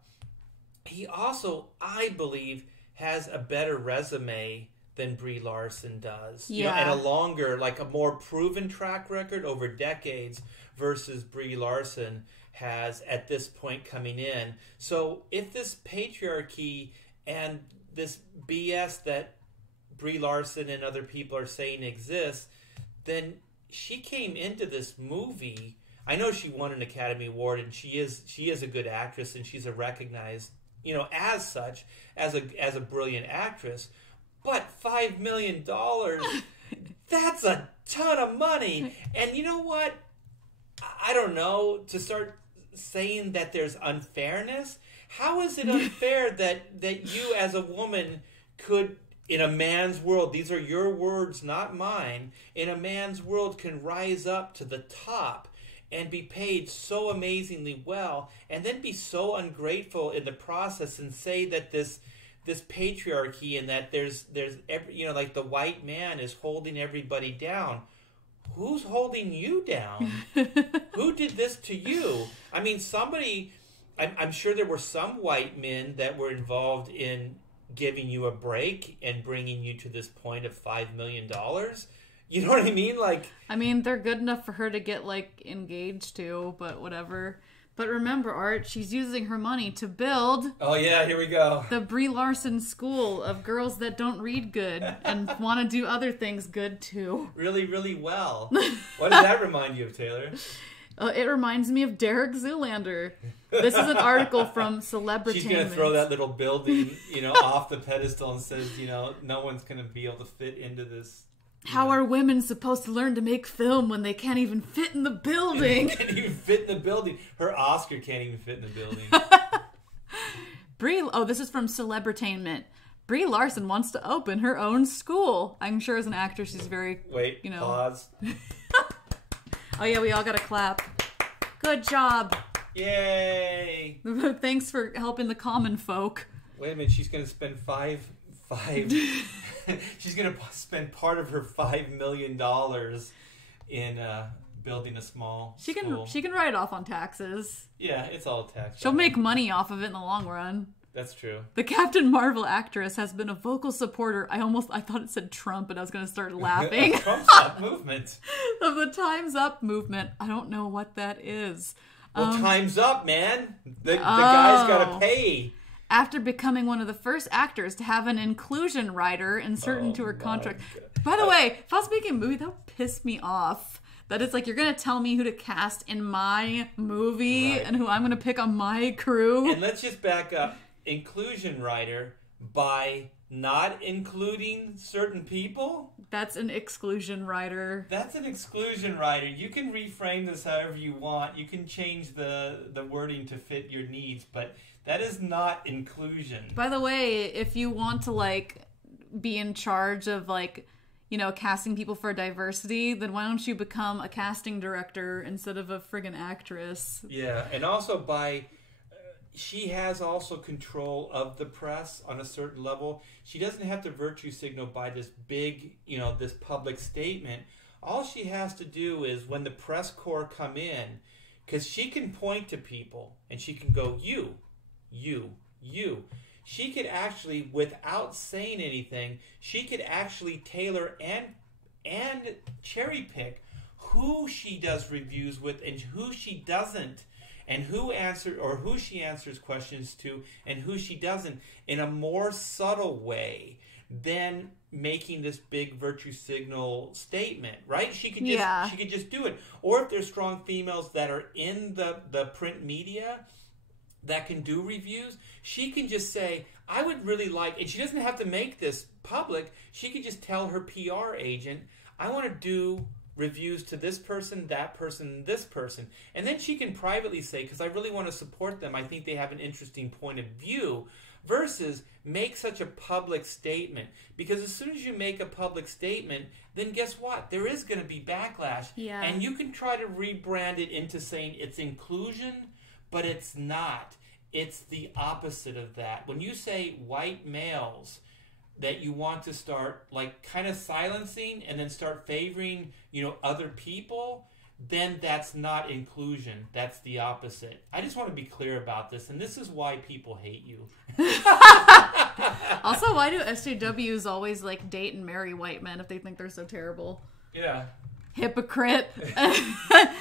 he also, I believe, has a better resume than Brie Larson does. Yeah. And a longer, like a more proven track record over decades versus Brie Larson has at this point coming in. So if this patriarchy and this BS that Brie Larson and other people are saying exists, then she came into this movie. I know she won an Academy Award, and she is a good actress, and she's a recognized, as such, as a brilliant actress. But $5 million, that's a ton of money. And you know what? I don't know, to start saying that there's unfairness, how is it unfair that you as a woman could, in a man's world, these are your words, not mine, in a man's world can rise up to the top and be paid so amazingly well, and then be so ungrateful in the process and say that this patriarchy and that there's like the white man is holding everybody down. Who's holding you down? Who did this to you? I mean, somebody, I'm sure there were some white men that were involved in giving you a break and bringing you to this point of $5 million. You know what I mean? They're good enough for her to get, engaged to, but whatever. But remember, Art, she's using her money to build... Oh, yeah, here we go. ...the Brie Larson school of girls that don't read good and want to do other things good, too. Really, really well. What does that remind you of, Taylor? It reminds me of Derek Zoolander. This is an article from Celebritainment. She's going to throw that little building, off the pedestal and says, no one's going to be able to fit into this. How are women supposed to learn to make film when they can't even fit in the building? Can't even fit in the building. Her Oscar can't even fit in the building. This is from Celebritainment. Brie Larson wants to open her own school. I'm sure as an actor she's very... Wait, pause. Oh yeah, we all gotta clap. Good job. Yay. Thanks for helping the common folk. Wait a minute, she's going to spend she's going to spend part of her $5 million in building a small school. She can write it off on taxes. Yeah, it's all taxed. She'll make money off of it in the long run. That's true. The Captain Marvel actress has been a vocal supporter. I thought it said Trump, and I was going to start laughing. Trump's Up movement. Of the Time's Up movement. I don't know what that is. Well, time's up, man. The guy's got to pay. After becoming one of the first actors to have an inclusion rider inserted into her contract. God. By the way, if I was making a movie, that would piss me off. That it's like, you're going to tell me who to cast in my movie and who I'm going to pick on my crew. And let's just back up. Inclusion rider by not including certain people? That's an exclusion rider. That's an exclusion rider. You can reframe this however you want. You can change the wording to fit your needs, but that is not inclusion. By the way, if you want to be in charge of casting people for diversity, then why don't you become a casting director instead of a friggin' actress? Yeah, and also she has also control of the press on a certain level. She doesn't have to virtue signal by this big, this public statement. All she has to do is when the press corps come in, because she can point to people and she can go, you. She could actually, without saying anything, she could actually tailor and cherry pick who she does reviews with and who she doesn't. And who she answers questions to and who she doesn't in a more subtle way than making this big virtue signal statement, right? She could just do it. Or if there's strong females that are in the print media that can do reviews, she can just say, I would really like, and she doesn't have to make this public, she could just tell her PR agent, I want to do reviews to this person, that person, this person. And then she can privately say, because I really want to support them, I think they have an interesting point of view, versus make such a public statement. Because as soon as you make a public statement, then guess what? There is going to be backlash. Yeah. And you can try to rebrand it into saying it's inclusion, but it's not. It's the opposite of that. When you say white males that you want to start kind of silencing and then start favoring, other people, then that's not inclusion. That's the opposite. I just want to be clear about this, and this is why people hate you. Also, why do SJWs always date and marry white men if they think they're so terrible? Yeah. Hypocrite.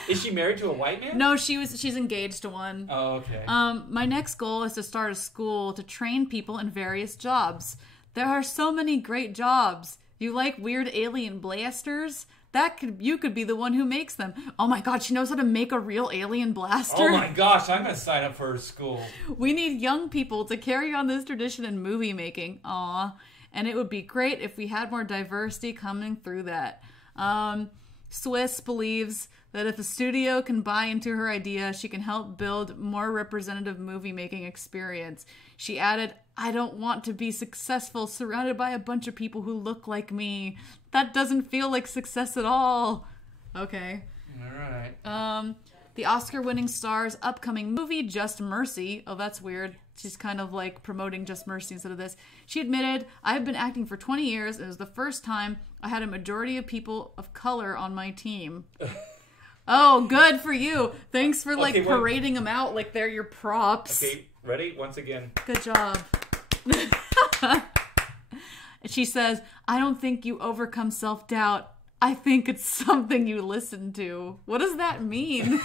Is she married to a white man? No, she's engaged to one. Oh, okay. My next goal is to start a school to train people in various jobs. There are so many great jobs. You like weird alien blasters? You could be the one who makes them. Oh my god, she knows how to make a real alien blaster. Oh my gosh, I'm going to sign up for her school. We need young people to carry on this tradition in movie making. Aw. And it would be great if we had more diversity coming through that. Swiss believes that if a studio can buy into her idea, she can help build more representative movie making experience. She added, I don't want to be successful surrounded by a bunch of people who look like me. That doesn't feel like success at all. Okay. All right. The Oscar-winning star's upcoming movie, Just Mercy. Oh, that's weird. She's kind of promoting Just Mercy instead of this. She admitted, I've been acting for 20 years. And it was the first time I had a majority of people of color on my team. Oh, good for you. Thanks for parading them out like they're your props. Okay, ready? Once again. Good job. She says, I don't think you overcome self-doubt. I think it's something you listen to. What does that mean?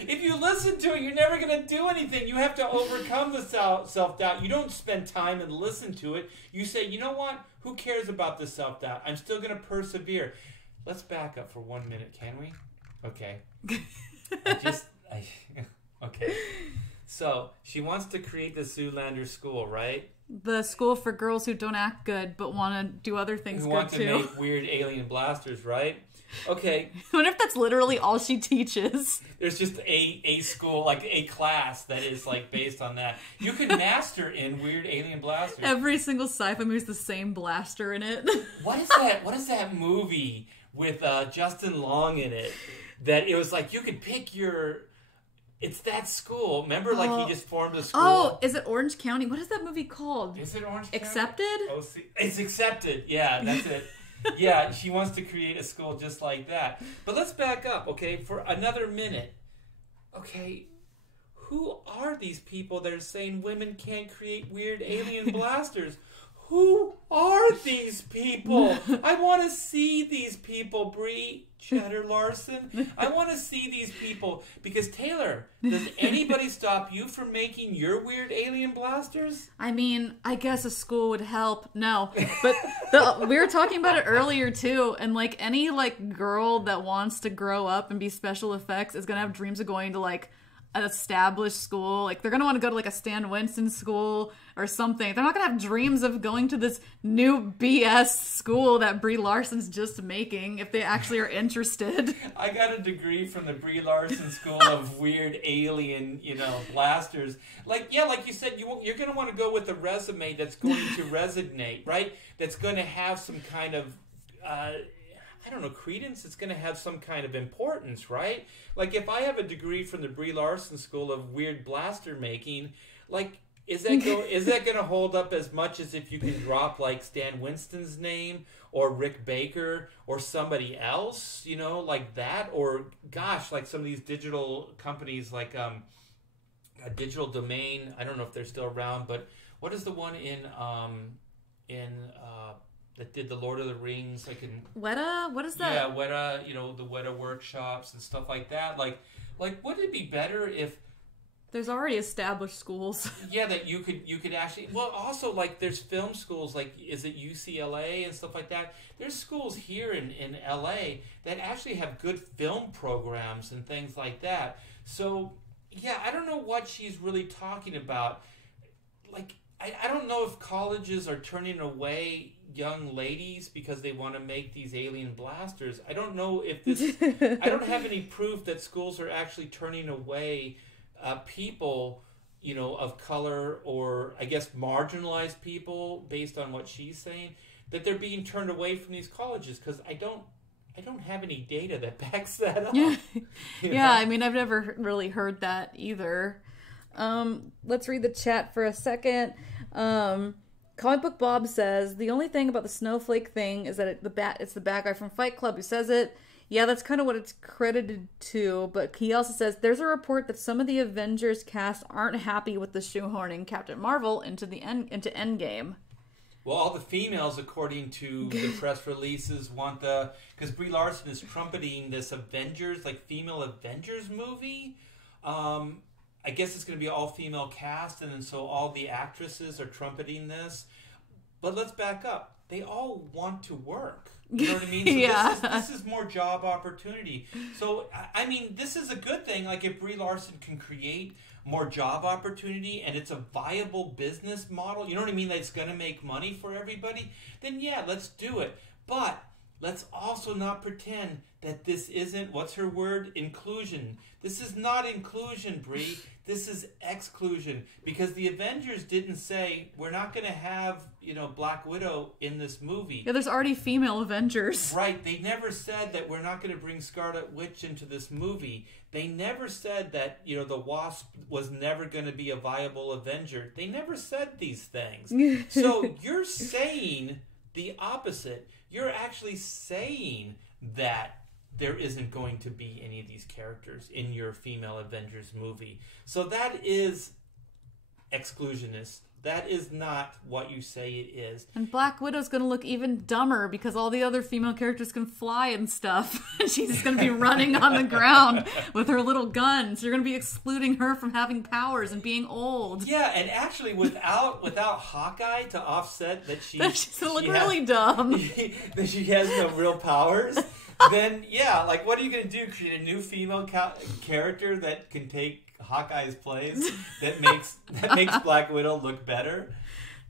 If you listen to it, you're never going to do anything. You have to overcome the self-doubt. You don't spend time and listen to it. You say, you know what? Who cares about the self-doubt? I'm still going to persevere. Let's back up for 1 minute, can we? Okay. Okay. So she wants to create the Zoolander school, right? The school for girls who don't act good but want to do other things Who good want too. to make weird alien blasters, right? Okay. I wonder if that's literally all she teaches. There's just a school, like a class that is like based on that. You can master in weird alien blasters. Every single sci-fi movie has the same blaster in it. What is that movie with Justin Long in it? That it was like you could pick your. It's that school. Remember, like he just formed a school. Oh, is it Orange County? What is that movie called? Is it Orange County? Accepted? Oh, see, it's Accepted. Yeah, that's it. Yeah, she wants to create a school just like that. But let's back up, okay, for another minute. Okay, who are these people that are saying women can't create weird alien blasters? Who are these people? I want to see these people, Brie Cheddar Larson. I want to see these people. Because, Taylor, does anybody stop you from making your weird alien blasters? I mean, I guess a school would help. No. But we were talking about it earlier, too. And, like, any, like, girl that wants to grow up and be special effects is going to have dreams of going to, like, an established school. Like, they're going to want to go to, like, a Stan Winston school or something. They're not going to have dreams of going to this new BS school that Brie Larson's just making if they actually are interested. I got a degree from the Brie Larson School of Weird Alien, blasters. Like, yeah, like you said, you're going to want to go with a resume that's going to resonate, right? That's going to have some kind of... I don't know, credence. It's going to have some kind of importance, right? Like, if I have a degree from the Brie Larson School of Weird Blaster Making, like, is that going to hold up as much as if you can drop, like, Stan Winston's name or Rick Baker or somebody else, like that? Or, gosh, like some of these digital companies like a Digital Domain. I don't know if they're still around, but what is the one that did the Lord of the Rings, like in Weta? What is that? Yeah, Weta. The Weta workshops and stuff like that. Like, wouldn't it be better if there's already established schools? Yeah, that you could actually. Well, also like there's film schools, like is it UCLA and stuff like that. There's schools here in LA that actually have good film programs and things like that. So yeah, I don't know what she's really talking about. Like, I don't know if colleges are turning away young ladies because they want to make these alien blasters. I don't know if this... I don't have any proof that schools are actually turning away people, of color or, I guess, marginalized people based on what she's saying, that they're being turned away from these colleges because I don't have any data that backs that up. Yeah, I mean, I've never really heard that either. Let's read the chat for a second. Comic Book Bob says, the only thing about the snowflake thing is that it's the bad guy from Fight Club who says it. Yeah, that's kind of what it's credited to, but he also says, there's a report that some of the Avengers cast aren't happy with the shoehorning Captain Marvel into Endgame. Well, all the females, according to the press releases, want because Brie Larson is trumpeting this Avengers, like female Avengers movie. I guess it's going to be all female cast, and then so all the actresses are trumpeting this. But let's back up. They all want to work. You know what I mean? So yeah. This is more job opportunity. So, I mean, this is a good thing. Like, if Brie Larson can create more job opportunity and it's a viable business model, you know what I mean, that it's going to make money for everybody, then yeah, let's do it. But let's also not pretend that this isn't, what's her word? Inclusion. This is not inclusion, Brie. This is exclusion. Because the Avengers didn't say, we're not going to have, Black Widow in this movie. Yeah, there's already female Avengers. Right. They never said that we're not going to bring Scarlet Witch into this movie. They never said that, the Wasp was never going to be a viable Avenger. They never said these things. So you're saying the opposite. You're actually saying that there isn't going to be any of these characters in your female Avengers movie. So that is exclusionist. That is not what you say it is. And Black Widow's going to look even dumber because all the other female characters can fly and stuff. She's just going to be running on the ground with her little gun. So you're going to be excluding her from having powers and being old. Yeah, and actually without Hawkeye to offset that she's going to look really dumb. That she has no real powers. Then, yeah, like, what are you going to do? Create a new female character that can take Hawkeye's plays that makes Black Widow look better.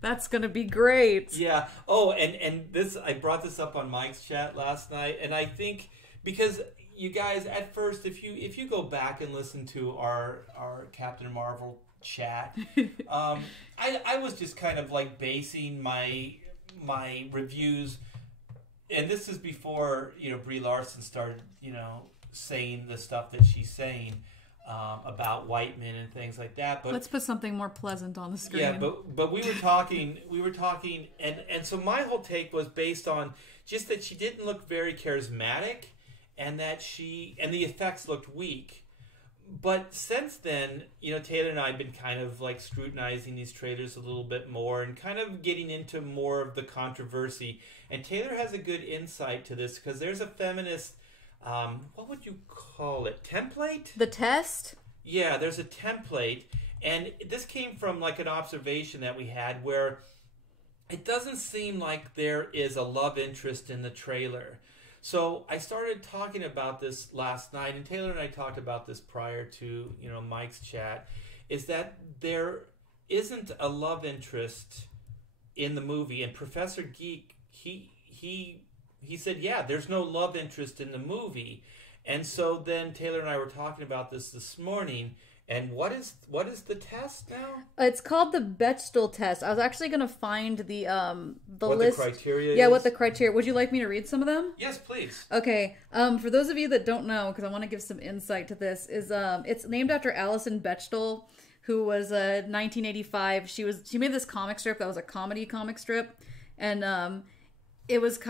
That's gonna be great. Yeah. Oh, and this, I brought this up on Mike's chat last night, and I think because you guys, at first, if you go back and listen to our Captain Marvel chat, I was just kind of like basing my reviews, and this is before Brie Larson started saying the stuff that she's saying. About white men and things like that, but let's put something more pleasant on the screen. Yeah, but we were talking, and so my whole take was based on just that she didn't look very charismatic, and that the effects looked weak. But since then, Taylor and I have been kind of like scrutinizing these trailers a little bit more and kind of getting into more of the controversy. And Taylor has a good insight to this because there's a feminist. What would you call it? Template? The test? Yeah, there's a template. And this came from like an observation that we had where it doesn't seem like there is a love interest in the trailer. So I started talking about this last night, and Taylor and I talked about this prior to, Mike's chat, is that there isn't a love interest in the movie. And Professor Geek, he said, yeah, there's no love interest in the movie. And so then Taylor and I were talking about this morning. And what is the test now? It's called the Bechdel test. I was actually going to find the what list. The criteria Yeah, is? what the criteria. Would you like me to read some of them? Yes, please. Okay. For those of you that don't know, because I want to give some insight to this, is it's named after Alison Bechdel, who was 1985. She made this comic strip that was a comedy comic strip, and it was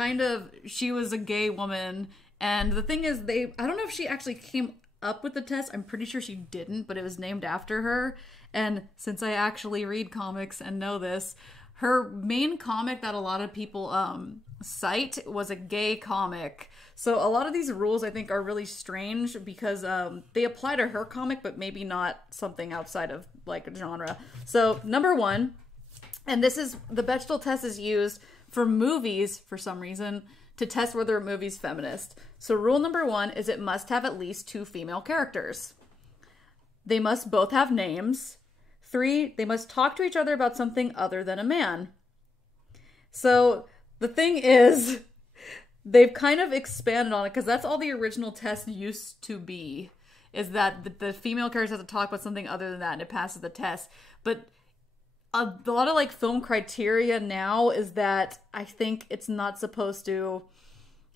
she was a gay woman, and the thing is, I don't know if she actually came up with the test. I'm pretty sure she didn't, but it was named after her. And since I actually read comics and know this, her main comic that a lot of people cite was a gay comic. So a lot of these rules I think are really strange because they apply to her comic, but maybe not something outside of like a genre. So number one, and this is the Bechdel test is used for movies for some reason to test whether a movie's feminist. So rule number one is it must have at least 2 female characters. They must both have names. 3, they must talk to each other about something other than a man. So the thing is, they've kind of expanded on it because that's all the original test used to be, is that the female characters have to talk about something other than that and it passes the test. But a lot of like film criteria now is that I think it's not supposed to,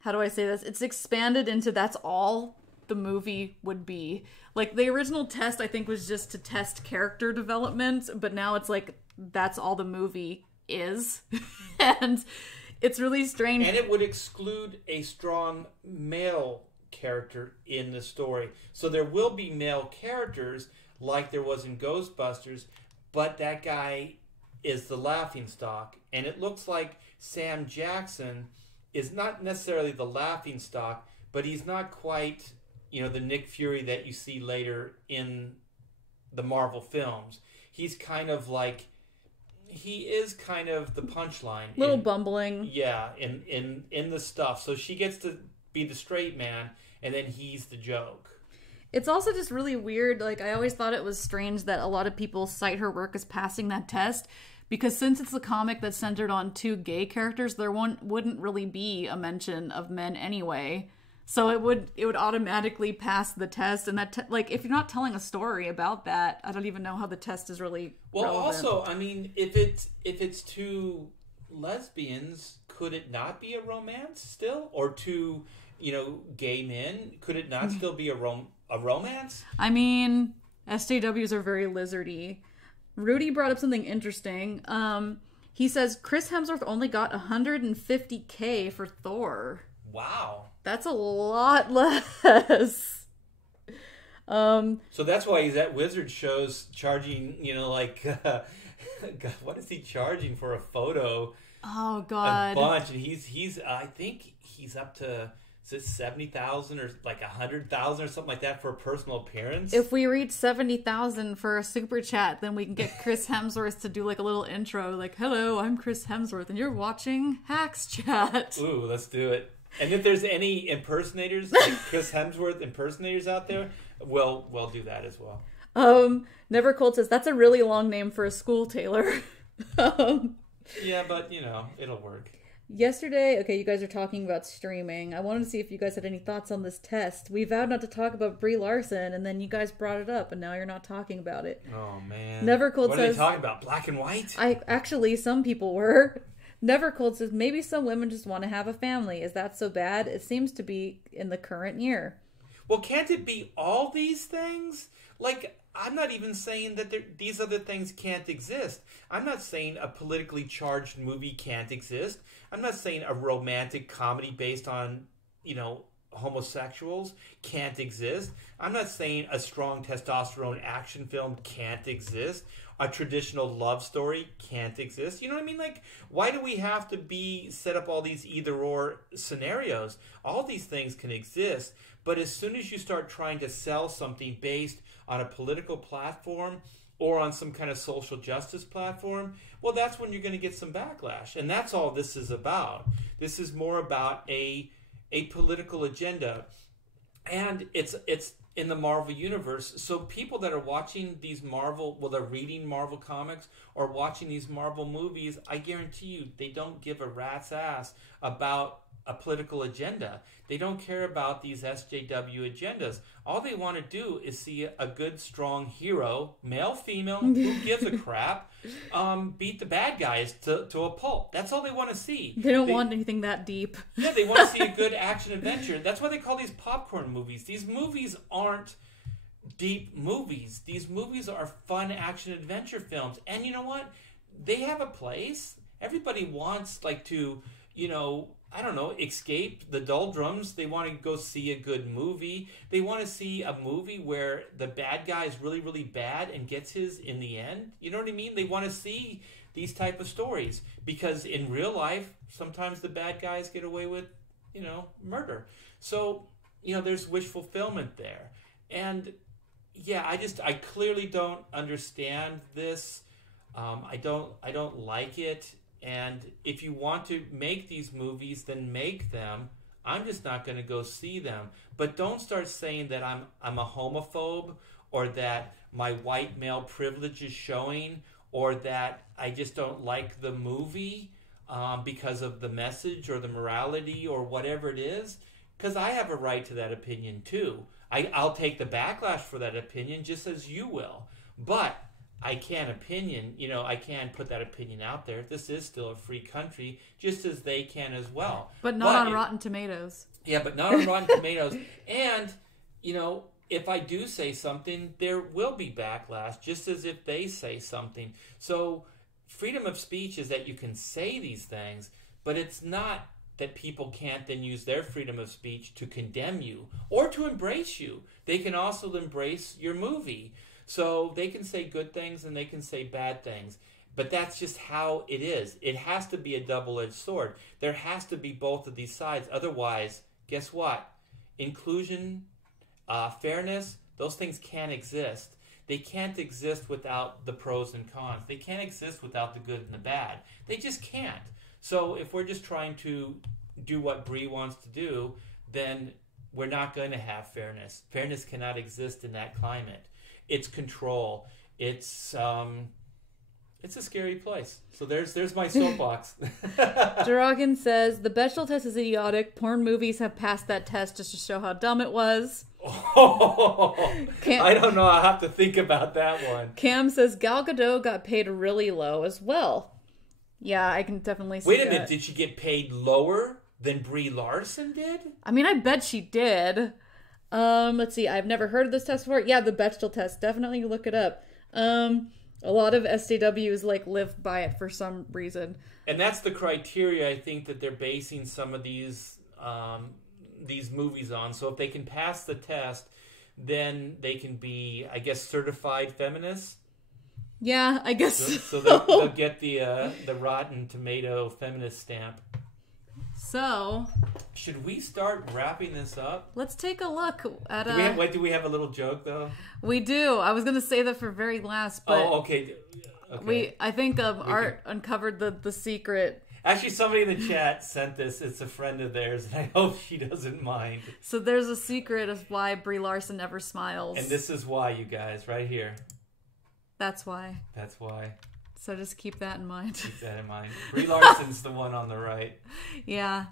how do I say this? It's expanded into that's all the movie would be. Like the original test I think was just to test character development, but now it's like that's all the movie is. And it's really strange. And it would exclude a strong male character in the story. So there will be male characters like there was in Ghostbusters, but that guy is the laughingstock. And it looks like Sam Jackson is not necessarily the laughingstock, but he's not quite, the Nick Fury that you see later in the Marvel films. He's kind of like, he is kind of the punchline. Little bumbling. Yeah, in the stuff. So she gets to be the straight man, and then he's the joke. It's also just really weird. Like, I always thought it was strange that a lot of people cite her work as passing that test, because since it's a comic that's centered on 2 gay characters, there wouldn't really be a mention of men anyway. So it would automatically pass the test, and that like if you're not telling a story about that, I don't even know how the test is really relevant. Also, I mean, if it's 2 lesbians, could it not be a romance still? Or 2, gay men, could it not still be a romance? I mean, SJWs are very lizardy. Rudy brought up something interesting. He says Chris Hemsworth only got $150K for Thor. Wow. That's a lot less. So that's why he's at Wizard shows charging, God, what is he charging for a photo? Oh God, a bunch, and he's I think he's up to, is it 70,000 or like 100,000 or something like that for a personal appearance? If we reach 70,000 for a super chat, then we can get Chris Hemsworth to do like a little intro, like, "Hello, I'm Chris Hemsworth, and you're watching Hacks Chat." Ooh, let's do it. And if there's any impersonators, like Chris Hemsworth impersonators out there, we'll do that as well. Never Cold says, that's a really long name for a school, Taylor. Yeah, but, it'll work. Yesterday, okay, you guys are talking about streaming. I wanted to see if you guys had any thoughts on this test. We vowed not to talk about Brie Larson, and then you guys brought it up, and now you're not talking about it. Oh, man. Never Cold says... What are they talking about? Black and white? Actually, some people were. Never Cold says, maybe some women just want to have a family. Is that so bad? It seems to be in the current year. Well, can't it be all these things? Like, I'm not even saying that these other things can't exist. I'm not saying a politically charged movie can't exist. I'm not saying a romantic comedy based on, homosexuals can't exist. I'm not saying a strong testosterone action film can't exist. A traditional love story can't exist. You know what I mean? Like, why do we have to set up all these either-or scenarios? All these things can exist, but as soon as you start trying to sell something based on a political platform or on some kind of social justice platform, well, that's when you're going to get some backlash. And that's all this is about. This is more about a political agenda. And it's in the Marvel universe. So people that are watching these they're reading Marvel comics or watching these Marvel movies, I guarantee you they don't give a rat's ass about a political agenda. They don't care about these SJW agendas. All they want to do is see a good, strong hero, male, female, who gives a crap, beat the bad guys to a pulp. That's all they want to see. They don't want anything that deep. Yeah, they want to see a good action adventure. That's why they call these popcorn movies. These movies aren't deep movies. These movies are fun action adventure films. And you know what? They have a place. Everybody wants to, escape the doldrums. They want to go see a good movie. They want to see a movie where the bad guy is really, really bad and gets his in the end. You know what I mean? They want to see these type of stories because in real life, sometimes the bad guys get away with, murder. So, there's wish fulfillment there. And yeah, I clearly don't understand this. I don't like it. And if you want to make these movies, then make them. I'm just not going to go see them. But don't start saying that I'm a homophobe or that my white male privilege is showing or that I just don't like the movie because of the message or the morality or whatever it is. Because I have a right to that opinion too. I'll take the backlash for that opinion just as you will. But I can put that opinion out there. This is still a free country, just as they can as well. But not on Rotten Tomatoes. Yeah, but not on Rotten Tomatoes. And, if I do say something, there will be backlash, just as if they say something. So freedom of speech is that you can say these things, but it's not that people can't then use their freedom of speech to condemn you or to embrace you. They can also embrace your movie. So they can say good things and they can say bad things. But that's just how it is. It has to be a double-edged sword. There has to be both of these sides. Otherwise, guess what? Inclusion, fairness, those things can't exist. They can't exist without the pros and cons. They can't exist without the good and the bad. They just can't. So if we're just trying to do what Brie wants to do, then we're not going to have fairness. Fairness cannot exist in that climate. It's control. It's a scary place. So there's my soapbox. Dragon says, the Bechdel test is idiotic. Porn movies have passed that test just to show how dumb it was. Oh, I don't know. I'll have to think about that one. Cam says, Gal Gadot got paid really low as well. Yeah, I can definitely see that. Wait a minute. Did she get paid lower than Brie Larson did? I mean, I bet she did. Let's see. I've never heard of this test before. Yeah, the Bechdel test. Definitely look it up. A lot of SJWs live by it for some reason. And that's the criteria I think that they're basing some of these movies on. So if they can pass the test, then they can be, I guess, certified feminists. Yeah, I guess so. They'll get the Rotten Tomato feminist stamp. So, should we start wrapping this up? Let's take a look at. Do we have a little joke though? We do. I was going to say that for very last, but okay. I think Art uncovered the secret. Actually, somebody in the chat sent this. It's a friend of theirs, and I hope she doesn't mind. So there's a secret of why Brie Larson never smiles. And this is why, you guys, right here. That's why. That's why. So just keep that in mind. Keep that in mind. Brie Larson's the one on the right. Yeah.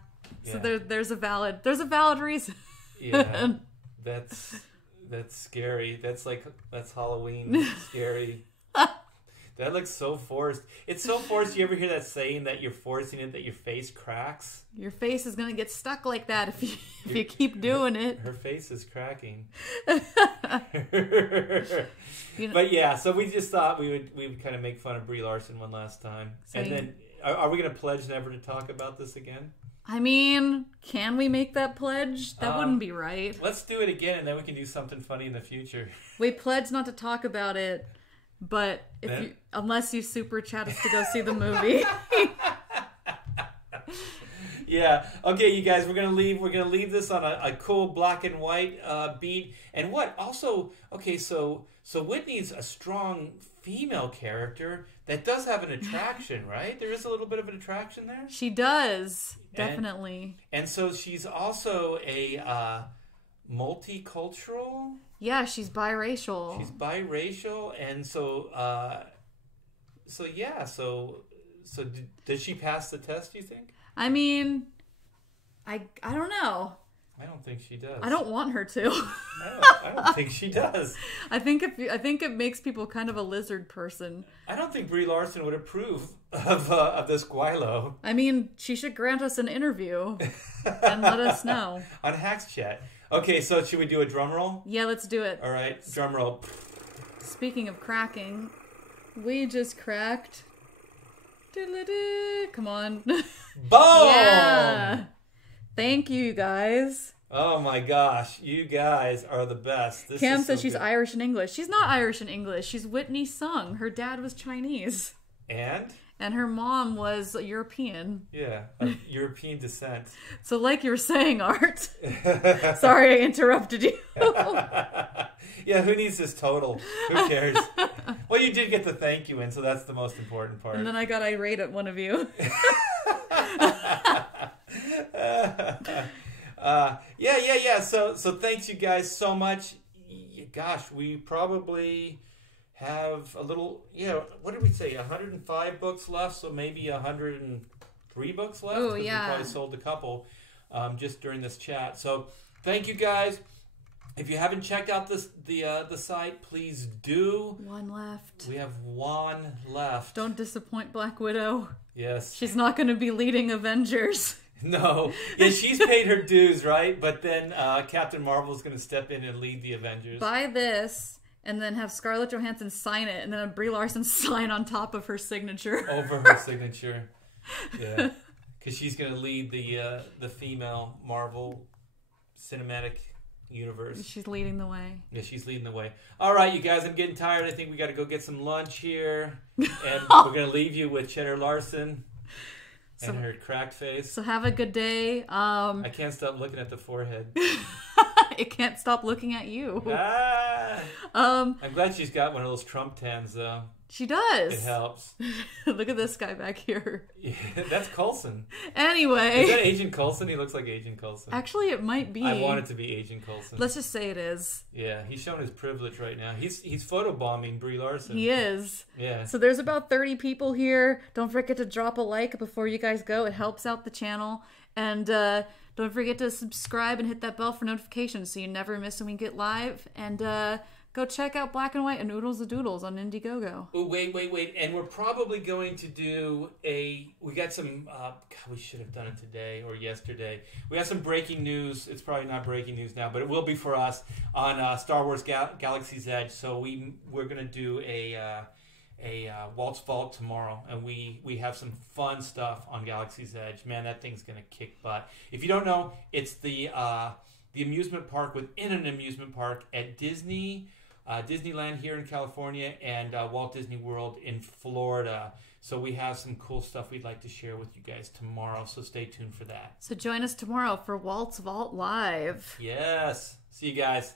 Yeah. So there's a valid reason. Yeah. That's scary. That's Halloween scary. That looks so forced. It's so forced. You ever hear that saying that you're forcing it, that your face cracks? Your face is gonna get stuck like that if you keep doing it. Her face is cracking. You know, But yeah, so we just thought we would kind of make fun of Brie Larson one last time. Same. And then, are we going to pledge never to talk about this again? I mean, can we make that pledge? That wouldn't be right. Let's do it again, and then we can do something funny in the future. We pledge not to talk about it, but unless you super chat us to go see the movie. Yeah. Okay, you guys, we're gonna leave this on a cool black and white beat. And what also? Okay, so Whitney's a strong female character that does have an attraction, right? There is a little bit of an attraction there. She does, definitely. And so she's also a multicultural. Yeah, she's biracial. She's biracial, and so did she pass the test, you think? I mean, I don't know. I don't think she does. I don't want her to. I don't think she does. I think it makes people kind of a lizard person. I don't think Brie Larson would approve of this Guilo. I mean, she should grant us an interview and let us know. On Hacks Chat. Okay, so should we do a drum roll? Yeah, let's do it. All right, drum roll. Speaking of cracking, we just cracked. Come on. Boom! Yeah. Thank you, guys. Oh my gosh, you guys are the best. Cam says she's Irish and English. She's not Irish and English. She's Whitney Sung. Her dad was Chinese. And her mom was European. Yeah, of European descent. So like you were saying, Art. Sorry I interrupted you. Yeah, who needs this total? Who cares? Well, you did get the thank you in, so that's the most important part. And then I got irate at one of you. Yeah. So thanks you guys so much. Gosh, we probably have a little, what did we say? 105 books left, so maybe 103 books left. Oh, yeah. We probably sold a couple just during this chat. So thank you guys. If you haven't checked out the site, please do. One left. We have one left. Don't disappoint Black Widow. Yes. She's not going to be leading Avengers. No. Yeah, she's paid her dues, right? But then Captain Marvel is going to step in and lead the Avengers. Buy this, and then have Scarlett Johansson sign it, and then have Brie Larson sign on top of her signature. Over her signature. Yeah. Because she's going to lead the female Marvel cinematic universe. She's leading the way. Yeah, she's leading the way. All right, you guys, I'm getting tired. I think we got to go get some lunch here. And we're going to leave you with Cheddar Larson and her cracked face. So have a good day. I can't stop looking at the forehead. It can't stop looking at you. I'm glad she's got one of those Trump tans, though. She does. It helps. Look at this guy back here. Yeah, that's Coulson. Anyway. Is that Agent Coulson? He looks like Agent Coulson. Actually, it might be. I want it to be Agent Coulson. Let's just say it is. Yeah, he's showing his privilege right now. He's photobombing Brie Larson. He is. Yeah. So there's about 30 people here. Don't forget to drop a like before you guys go. It helps out the channel. And don't forget to subscribe and hit that bell for notifications so you never miss when we get live. And go check out Black and White and Oodles the Doodles on Indiegogo. Oh, wait. And we're probably going to do we got some, we should have done it today or yesterday. We got some breaking news. It's probably not breaking news now, but it will be for us on Star Wars Galaxy's Edge. So we're going to do a Walt's Vault tomorrow, and we have some fun stuff on Galaxy's Edge. Man, that thing's going to kick butt. If you don't know, it's the amusement park within an amusement park at Disneyland here in California and Walt Disney World in Florida. So we have some cool stuff we'd like to share with you guys tomorrow, so stay tuned for that. So join us tomorrow for Walt's Vault Live. Yes. See you guys.